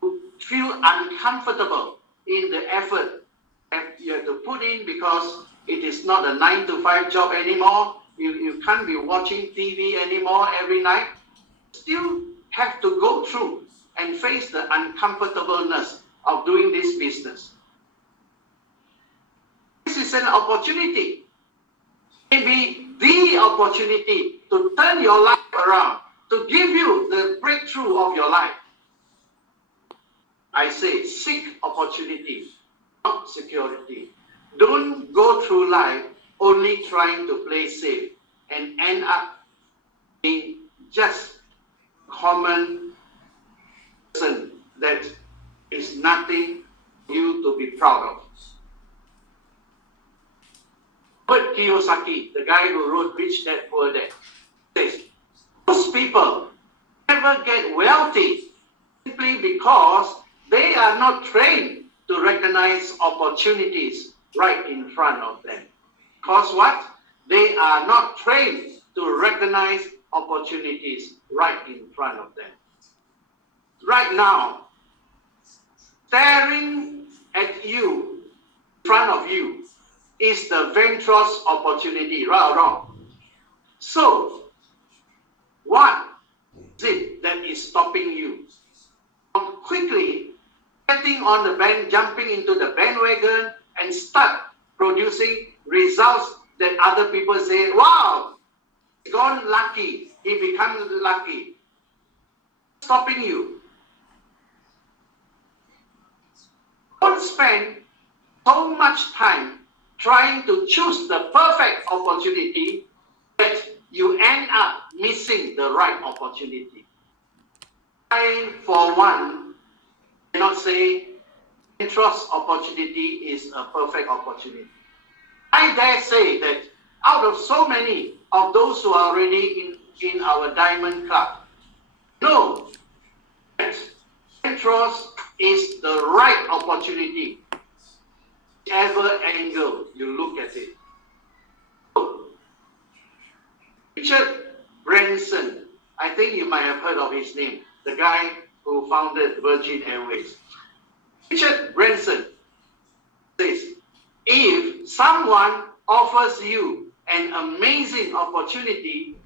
to feel uncomfortable in the effort that you have to put in, because it is not a 9-to-5 job anymore. You can't be watching TV anymore every night. Still have to go through and face the uncomfortableness of doing this business. This is an opportunity. Maybe the opportunity to turn your life around, to give you the breakthrough of your life. I say seek opportunity, not security. Don't go through life only trying to play safe and end up being just a common person that is nothing for you to be proud of. Robert Kiyosaki, the guy who wrote Rich Dad Poor Dad, says, most people never get wealthy simply because they are not trained to recognize opportunities right in front of them. Because what? They are not trained to recognize opportunities right in front of them. Right now, staring at you, in front of you, is the Vantros opportunity, right or wrong? So, what is it that is stopping you from quickly getting on the band, jumping into the bandwagon and start producing results that other people say, wow, he's gone lucky, he becomes lucky? Stopping you. Don't spend so much time trying to choose the perfect opportunity that you end up missing the right opportunity. I, for one, cannot say Vantros opportunity is a perfect opportunity. I dare say that out of so many of those who are already in our Diamond Club, know that Vantros is the right opportunity, whichever angle you look at it. Richard Branson, I think you might have heard of his name, the guy who founded Virgin Airways. Richard Branson says, if someone offers you an amazing opportunity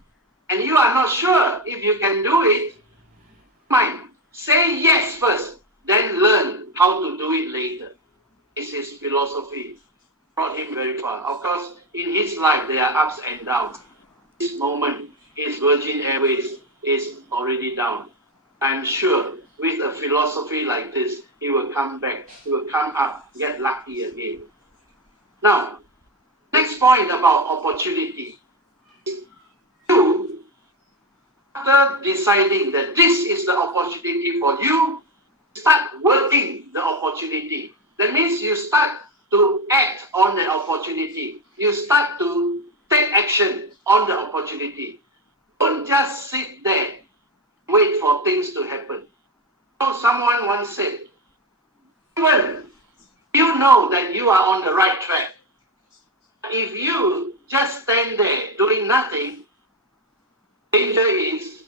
and you are not sure if you can do it, fine, say yes first, then learn how to do it later. It's his philosophy. Brought him very far. Of course, in his life, there are ups and downs. This moment, his Virgin Airways is already down. I'm sure with a philosophy like this, he will come back, he will come up, get lucky again. Now, next point about opportunity. You, after deciding that this is the opportunity for you, start working the opportunity. That means you start to act on the opportunity. You start to take action on the opportunity. Don't just sit there, wait for things to happen. So someone once said, even you know that you are on the right track. If you just stand there doing nothing, danger is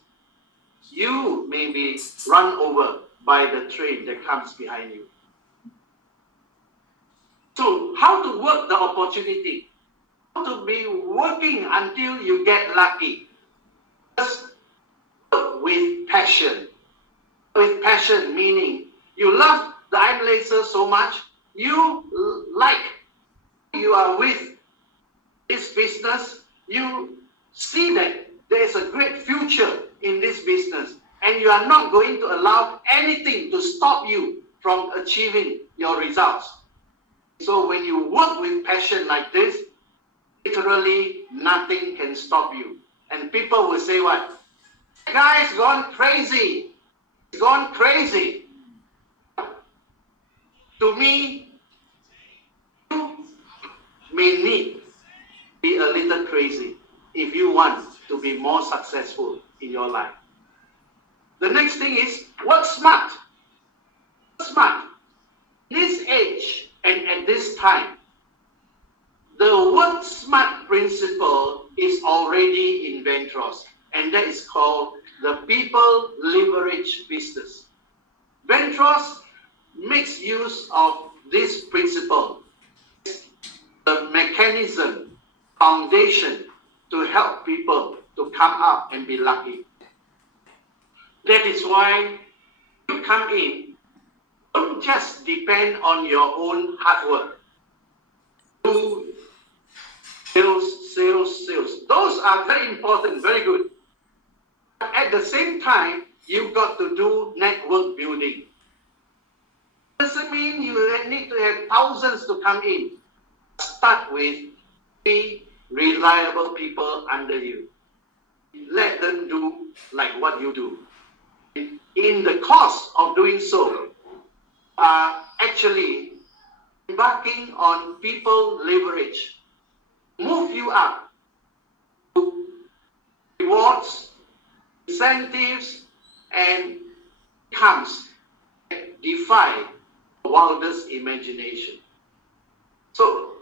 you may be run over by the train that comes behind you. So how to work the opportunity? How to be working until you get lucky? Just work with passion. With passion meaning you love the iron laser so much, you are with this business, you see that there is a great future in this business and you are not going to allow anything to stop you from achieving your results. So when you work with passion like this, literally nothing can stop you. And people will say what? That guy's gone crazy. He's gone crazy. To me, you may need to be a little crazy if you want to be more successful in your life. The next thing is work smart. Work smart. This age and at this time, the work smart principle is already in Vantros, and that is called the people leverage business. Vantros makes use of this principle, the mechanism, foundation to help people to come up and be lucky. That is why you come in, don't just depend on your own hard work. Do sales. Those are very important, very good. At the same time, you've got to do network building. Doesn't mean you need to have thousands to come in. Start with 3 reliable people under you. Let them do like what you do. In the course of doing so, actually embarking on people leverage, move you up to rewards, incentives, and incomes that defy the wildest imagination. So,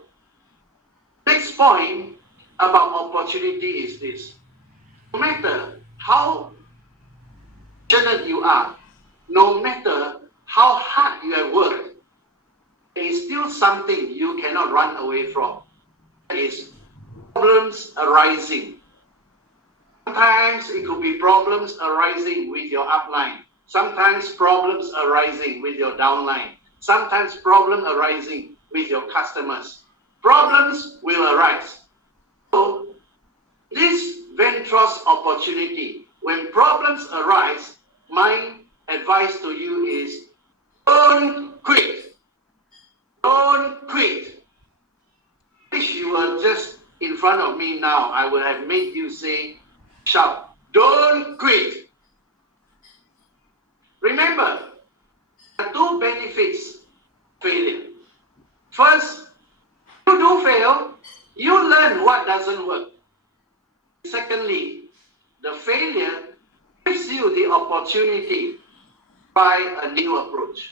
next point about opportunity is this. No matter how passionate you are, no matter how hard you have worked, there is still something you cannot run away from. That is problems arising. Sometimes it could be problems arising with your upline. Sometimes problems arising with your downline. Sometimes problems arising with your customers. Problems will arise. So this Vantros opportunity, when problems arise, my advice to you is don't quit. Don't quit. you were just in front of me now, I would have made you shout, don't quit. Remember, there are two benefits of failure. First, you do fail, you learn what doesn't work. Secondly, the failure gives you the opportunity to try a new approach.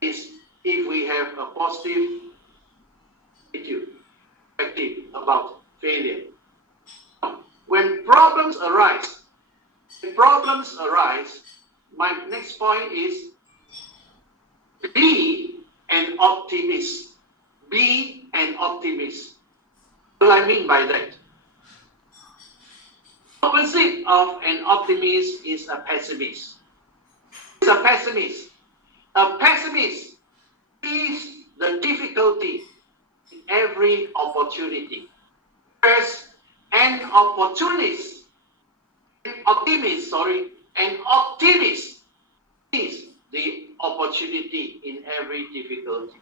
Is if we have a positive attitude about failure. When problems arise, my next point is be an optimist. Be an optimist. What do I mean by that? Opposite of an optimist is a pessimist. Who is a pessimist? A pessimist sees the difficulty in every opportunity. Whereas an optimist sees the opportunity in every difficulty.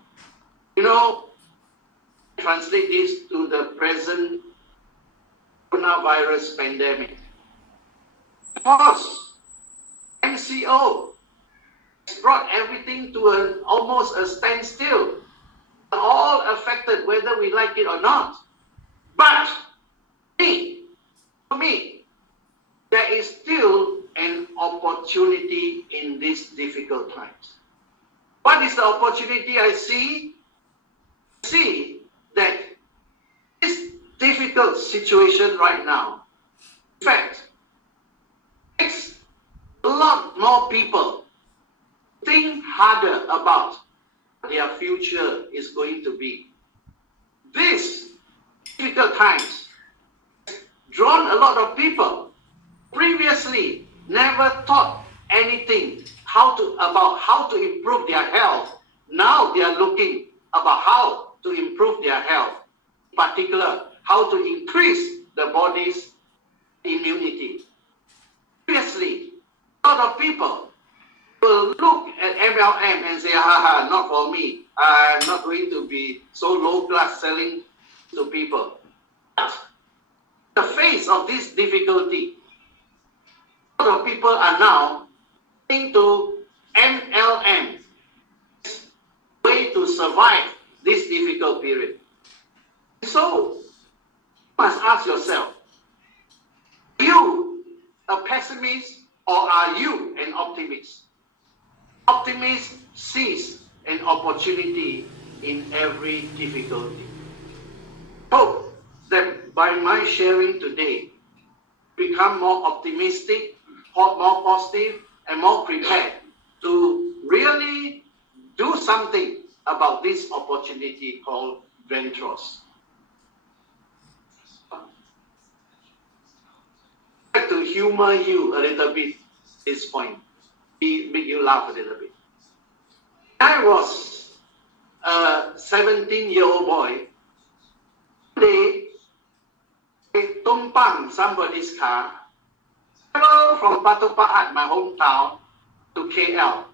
You know, translate this to the present coronavirus pandemic. Because MCO has brought everything to almost a standstill. We're all affected whether we like it or not. But for me, there is still an opportunity in these difficult times. What is the opportunity I see? I see that this difficult situation right now, in fact, makes a lot more people think harder about what their future is going to be. This difficult times has drawn a lot of people previously never thought anything about how to improve their health. Now they are looking about how to improve their health. In particular, how to increase the body's immunity. Previously, a lot of people will look at MLM and say, not for me. I'm not going to be so low class selling to people. But in the face of this difficulty, a lot of people are now going to MLM, way to survive this difficult period. So, you must ask yourself, are you a pessimist or are you an optimist? Optimist sees an opportunity in every difficulty. Hope that by my sharing today, become more optimistic, more positive, and more prepared to really do something about this opportunity called Vantros. I'd like to humor you a little bit at this point, make you laugh a little bit. I was a 17-year-old boy. One day, I tumpang somebody's car, travel from Batu Pahat, my hometown, to KL.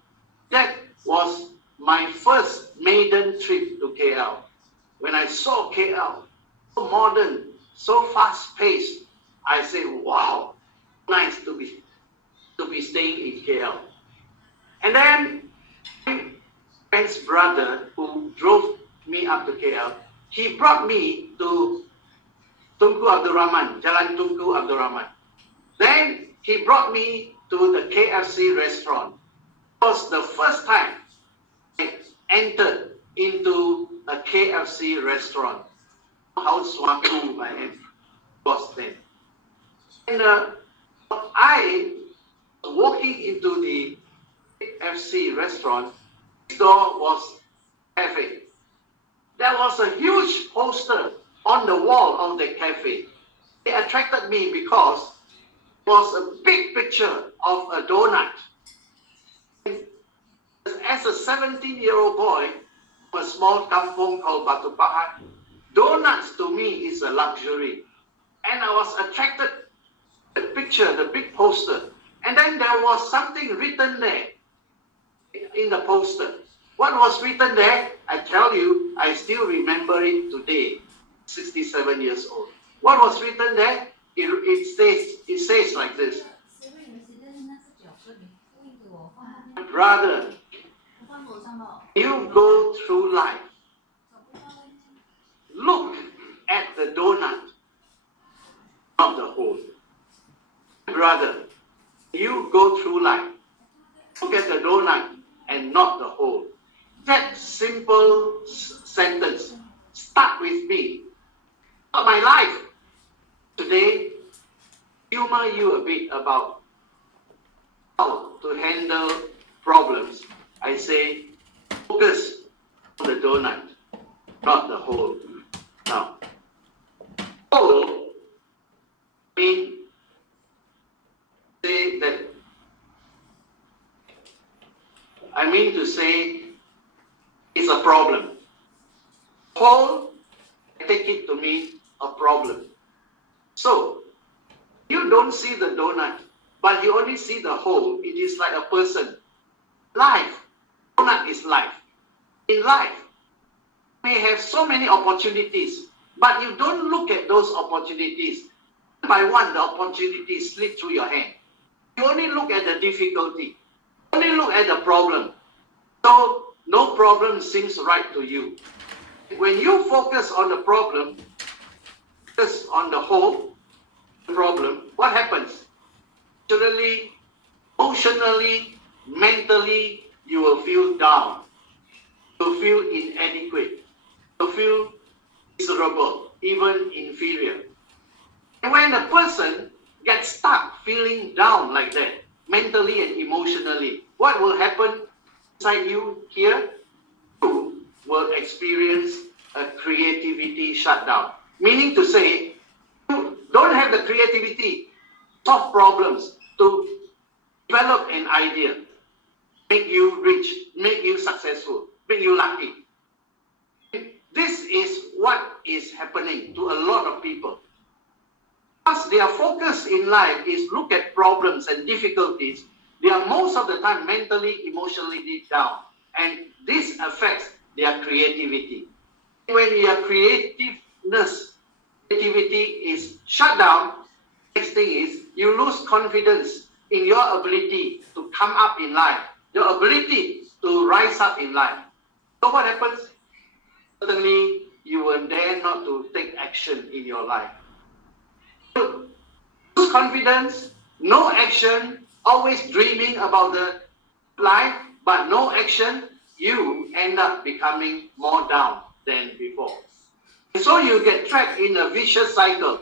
That was my first maiden trip to KL. When I saw KL, so modern, so fast-paced, I said, wow, nice to be staying in KL. And then my friend's brother who drove me up to KL, he brought me to Tunku Abdul Rahman, Jalan Tunku Abdul Rahman. Then he brought me to the KFC restaurant. It was the first time I entered into a KFC restaurant. How swaku I was then. And I was walking into the KFC restaurant. Next door was a cafe. There was a huge poster on the wall of the cafe. It attracted me because it was a big picture of a donut. And as a 17-year-old boy from a small kampung called Batu Pahat, donuts to me is a luxury. And I was attracted to the picture, the big poster. And then there was something written there in the poster. What was written there? I tell you, I still remember it today, 67 years old. What was written there? It says like this. Brother, you go through life. Look at the donut, not the hole. Brother, you go through life. Look at the donut and not the hole. That simple sentence stuck with me all my life. Today, humor you a bit about how to handle problems. I say, focus on the donut, not the hole. Now, hole means say that I mean to say it's a problem. Hole, I take it to mean a problem. So, you don't see the donut, but you only see the hole. It is like a person. Life. Donut is life. In life, you may have so many opportunities, but you don't look at those opportunities. One by one, the opportunities slip through your hand. You only look at the difficulty. Only look at the problem. So, no problem seems right to you. When you focus on the problem, focus on the whole problem, what happens? Naturally, emotionally, mentally, you will feel down. You will feel inadequate. You will feel miserable, even inferior. And when a person gets stuck feeling down like that, mentally and emotionally, what will happen inside you here? You will experience a creativity shutdown. Meaning to say, you don't have the creativity, solve problems, to develop an idea, make you rich, make you successful, make you lucky. This is what is happening to a lot of people. Because their focus in life is look at problems and difficulties, they are most of the time mentally, emotionally deep down. And this affects their creativity. When your creativity is shut down, next thing is you lose confidence in your ability to come up in life, your ability to rise up in life. So what happens? Suddenly, you will dare not to take action in your life. You lose confidence, no action, always dreaming about the life, but no action, you end up becoming more down than before. So you get trapped in a vicious cycle.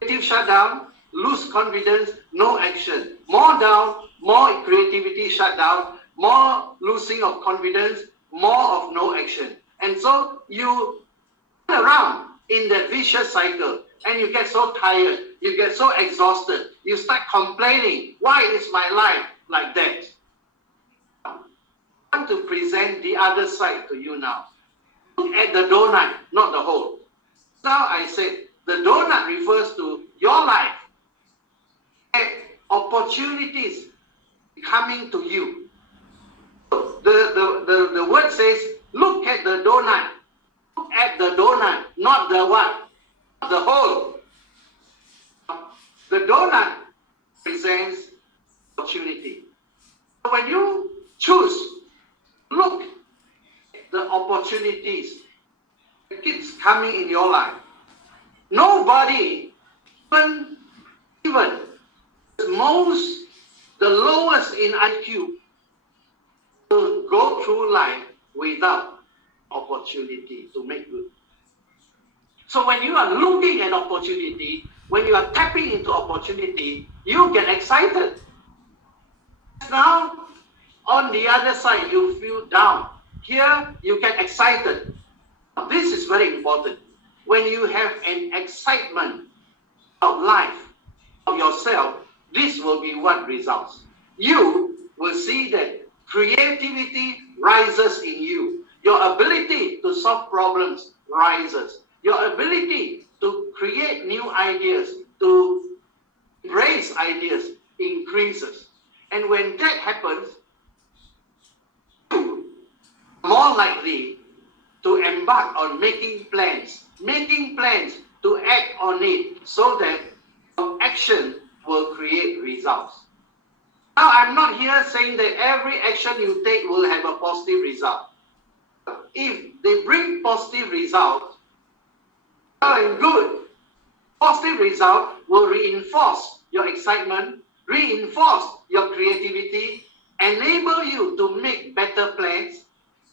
Creative shutdown, lose confidence, no action. More down, more creativity shut down, more losing of confidence, more of no action. And so you run around in that vicious cycle and you get so tired, you get so exhausted, you start complaining, why is my life like that? I want to present the other side to you now. Look at the donut, not the hole. Now I said, the donut refers to your life. And opportunities coming to you. The word says, look at the donut. Look at the donut, not the what? Not the hole. The donut presents opportunity. When you choose, look at the opportunities that keeps coming in your life. Nobody, even the lowest in IQ, will go through life without opportunity to make good. So when you are looking at opportunity, when you are tapping into opportunity, you get excited. Now, on the other side, you feel down. Here, you get excited. This is very important. When you have an excitement of life, of yourself, this will be what results. You will see that creativity rises in you. Your ability to solve problems rises. Your ability to create new ideas, to embrace ideas increases. And when that happens, more likely to embark on making plans to act on it so that your action will create results. Now, I'm not here saying that every action you take will have a positive result. If they bring positive results, well and good. Positive result will reinforce your excitement, reinforce your creativity, enable you to make better plans,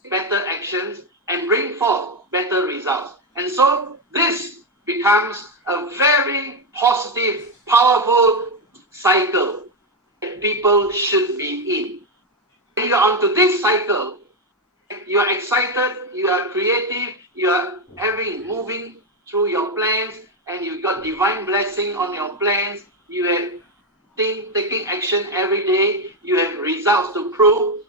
better actions, and bring forth better results. And so this becomes a very positive, powerful cycle that people should be in. When you're onto this cycle, you are excited, you are creative, you are moving through your plans, and you got divine blessing on your plans, you have taking action every day, you have results to prove.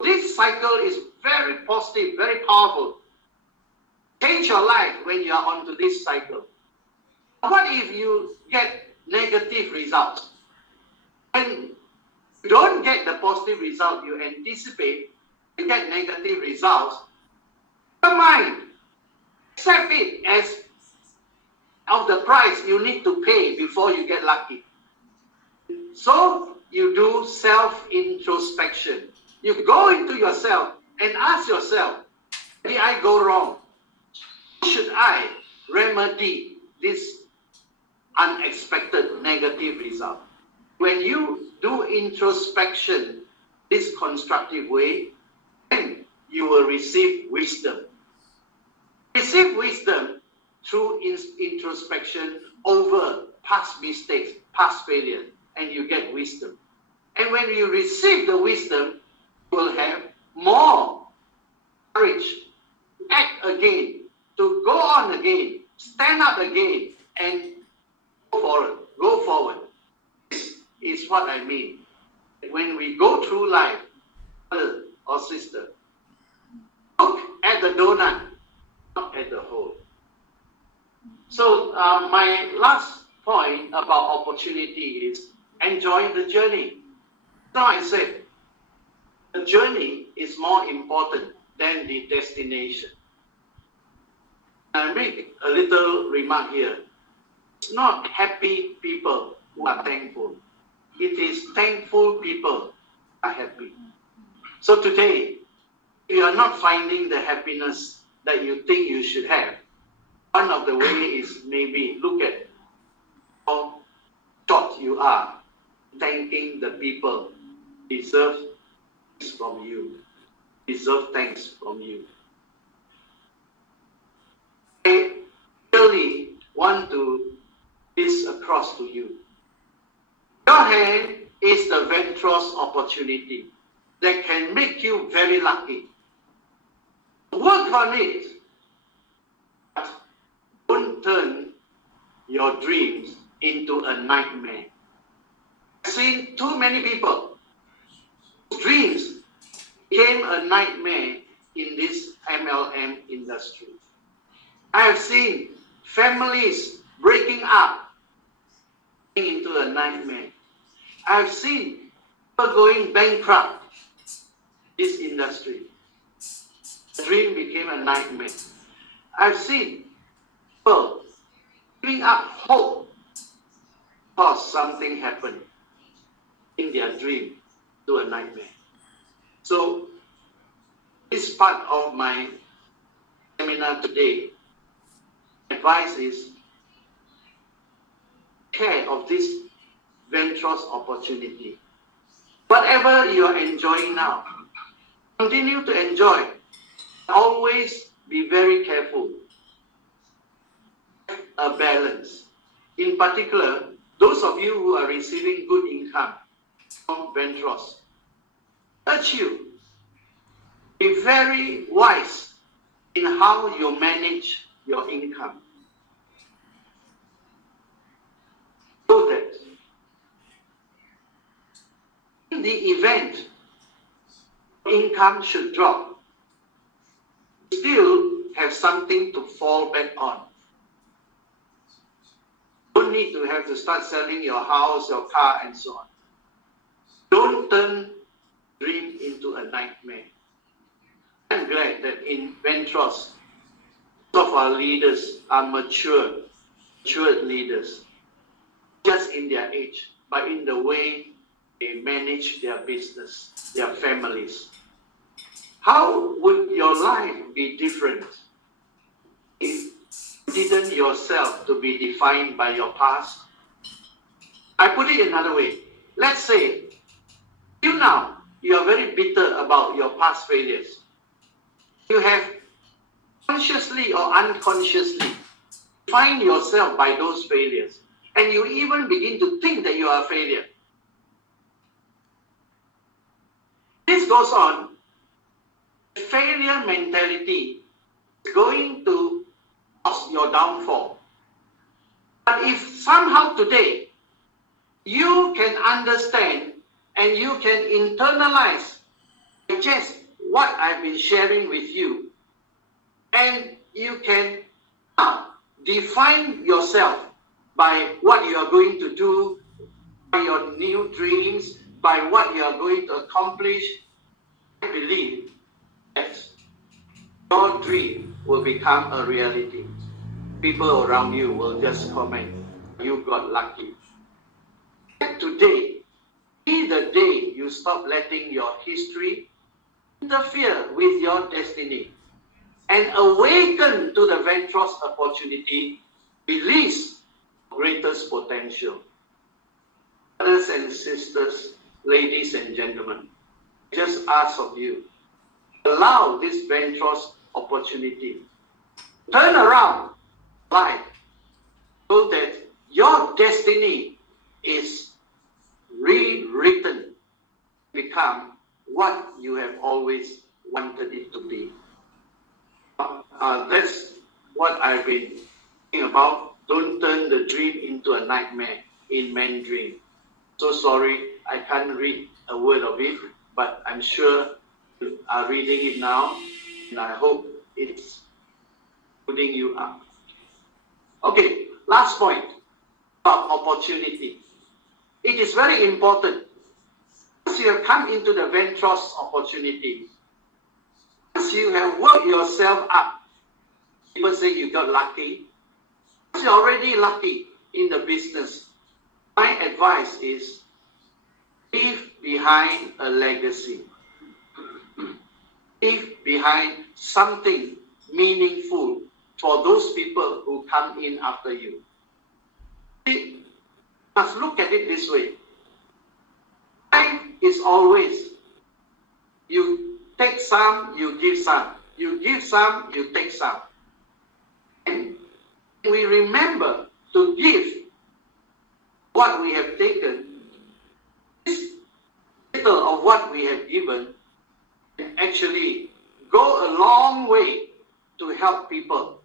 This cycle is very positive, very powerful. Change your life when you are onto this cycle. What if you get negative results? When you don't get the positive result you anticipate, you get negative results, never mind. Accept it as of the price you need to pay before you get lucky. So you do self-introspection. You go into yourself and ask yourself, did I go wrong? Should I remedy this unexpected negative result? When you do introspection this constructive way, then you will receive wisdom. Receive wisdom through introspection over past mistakes, past failures, and you get wisdom. And when you receive the wisdom, you will have more courage to act again, to go on again, stand up again, and go forward. This is what I mean. When we go through life, brother or sister, look at the donut, not at the whole. So my last point about opportunity is enjoy the journey. Now I said, the journey is more important than the destination. I make a little remark here. It's not happy people who are thankful. It is thankful people who are happy. So today, if you are not finding the happiness that you think you should have, one of the ways is maybe look at how short you are thanking the people who deserve thanks from you. Deserve thanks from you. I really want to put this across to you. Your hand is the Vantros opportunity that can make you very lucky. Work on it. But don't turn your dreams into a nightmare. I've seen too many people whose dreams became a nightmare in this MLM industry. I have seen families breaking up into a nightmare. I have seen people going bankrupt in this industry. The dream became a nightmare. I've seen people giving up hope because something happened in their dream to a nightmare. So this part of my seminar today, advice is care of this Vantros opportunity. Whatever you are enjoying now, continue to enjoy. Always be very careful. A balance. In particular, those of you who are receiving good income from Vantros, I urge you, be very wise in how you manage your income. So that in the event income should drop, you still have something to fall back on. You don't need to have to start selling your house, your car, and so on. Don't turn dream into a nightmare. And I'm glad that in Vantros, some of our leaders are matured leaders, just in their age, but in the way they manage their business, their families. How would your life be different if you didn't yourself to be defined by your past? I put it another way. Let's say you are very bitter about your past failures. You have consciously or unconsciously defined yourself by those failures. And you even begin to think that you are a failure. This goes on. Failure mentality is going to cause your downfall. But if somehow today you can understand and you can internalize just what I've been sharing with you, and you can define yourself by what you are going to do, by your new dreams, by what you are going to accomplish, I believe that your dream will become a reality. People around you will just comment, you got lucky. Today, be the day you stop letting your history interfere with your destiny and awaken to the Vantros opportunity, release greatest potential. Brothers and sisters, ladies and gentlemen, I just ask of you, allow this Vantros opportunity. Turn around life so that your destiny is rewritten, become what you have always wanted it to be. That's what I've been thinking about. Don't turn the dream into a nightmare in Mandarin. So sorry, I can't read a word of it, but I'm sure you are reading it now, and I hope it's putting you up. Okay, last point about opportunity. It is very important. Once you have come into the Vantros opportunity, once you have worked yourself up, people say you got lucky. Once you're already lucky in the business, my advice is leave behind a legacy. Leave behind something meaningful for those people who come in after you. You must look at it this way. Life is always, you take some, you give some. You give some, you take some. And we remember to give what we have taken. This little of what we have given can actually go a long way to help people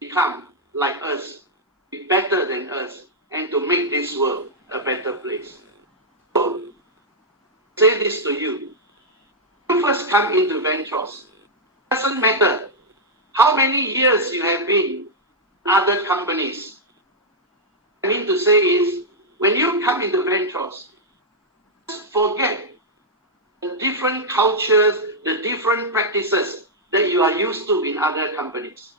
become like us, be better than us, and to make this world a better place. So, say this to you. When you first come into Vantros, it doesn't matter how many years you have been in other companies. What I mean to say is, when you come into Vantros, just forget the different cultures, the different practices that you are used to in other companies.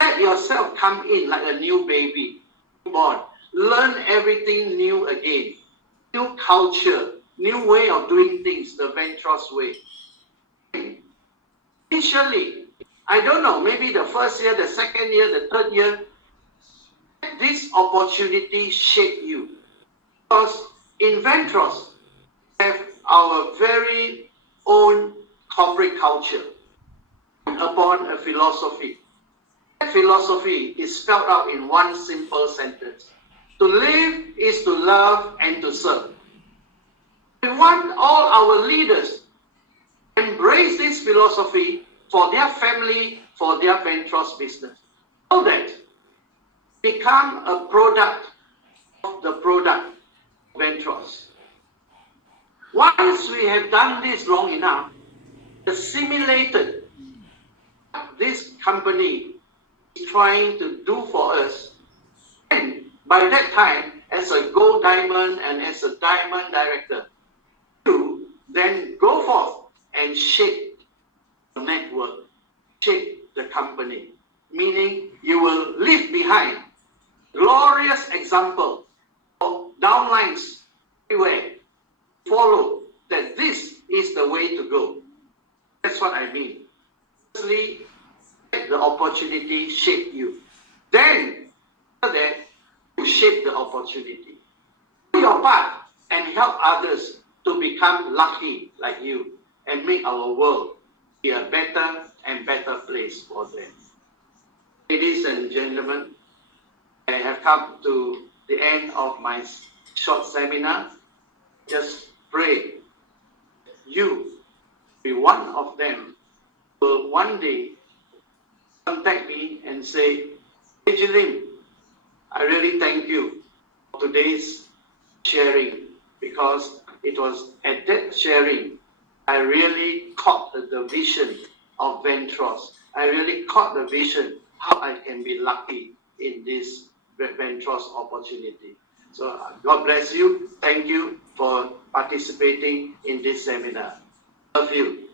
Let yourself come in like a new baby, newborn. Learn everything new again. New culture, new way of doing things, the Vantros way. Initially, I don't know, maybe the first year, the second year, the third year, let this opportunity shape you. Because in Vantros, we have our very own corporate culture upon a philosophy. That philosophy is spelled out in one simple sentence. To live is to love and to serve. We want all our leaders to embrace this philosophy for their family, for their Vantros business. So that become a product of the product of Vantros. Once we have done this long enough, assimilated what this company is trying to do for us, and by that time, as a gold diamond and as a diamond director, you then go forth and shape network, shape the company. Meaning you will leave behind glorious example of downlines everywhere. Follow that this is the way to go. That's what I mean. Firstly, let the opportunity shape you. Then, after that, you shape the opportunity. Do your part and help others to become lucky like you and make our world be a better and better place for them. Ladies and gentlemen, I have come to the end of my short seminar. Just pray you be one of them will one day contact me and say, "Hey Jilim, I really thank you for today's sharing, because it was at that sharing I really caught the vision of Vantros. I really caught the vision how I can be lucky in this Vantros opportunity." So God bless you. Thank you for participating in this seminar. Love you.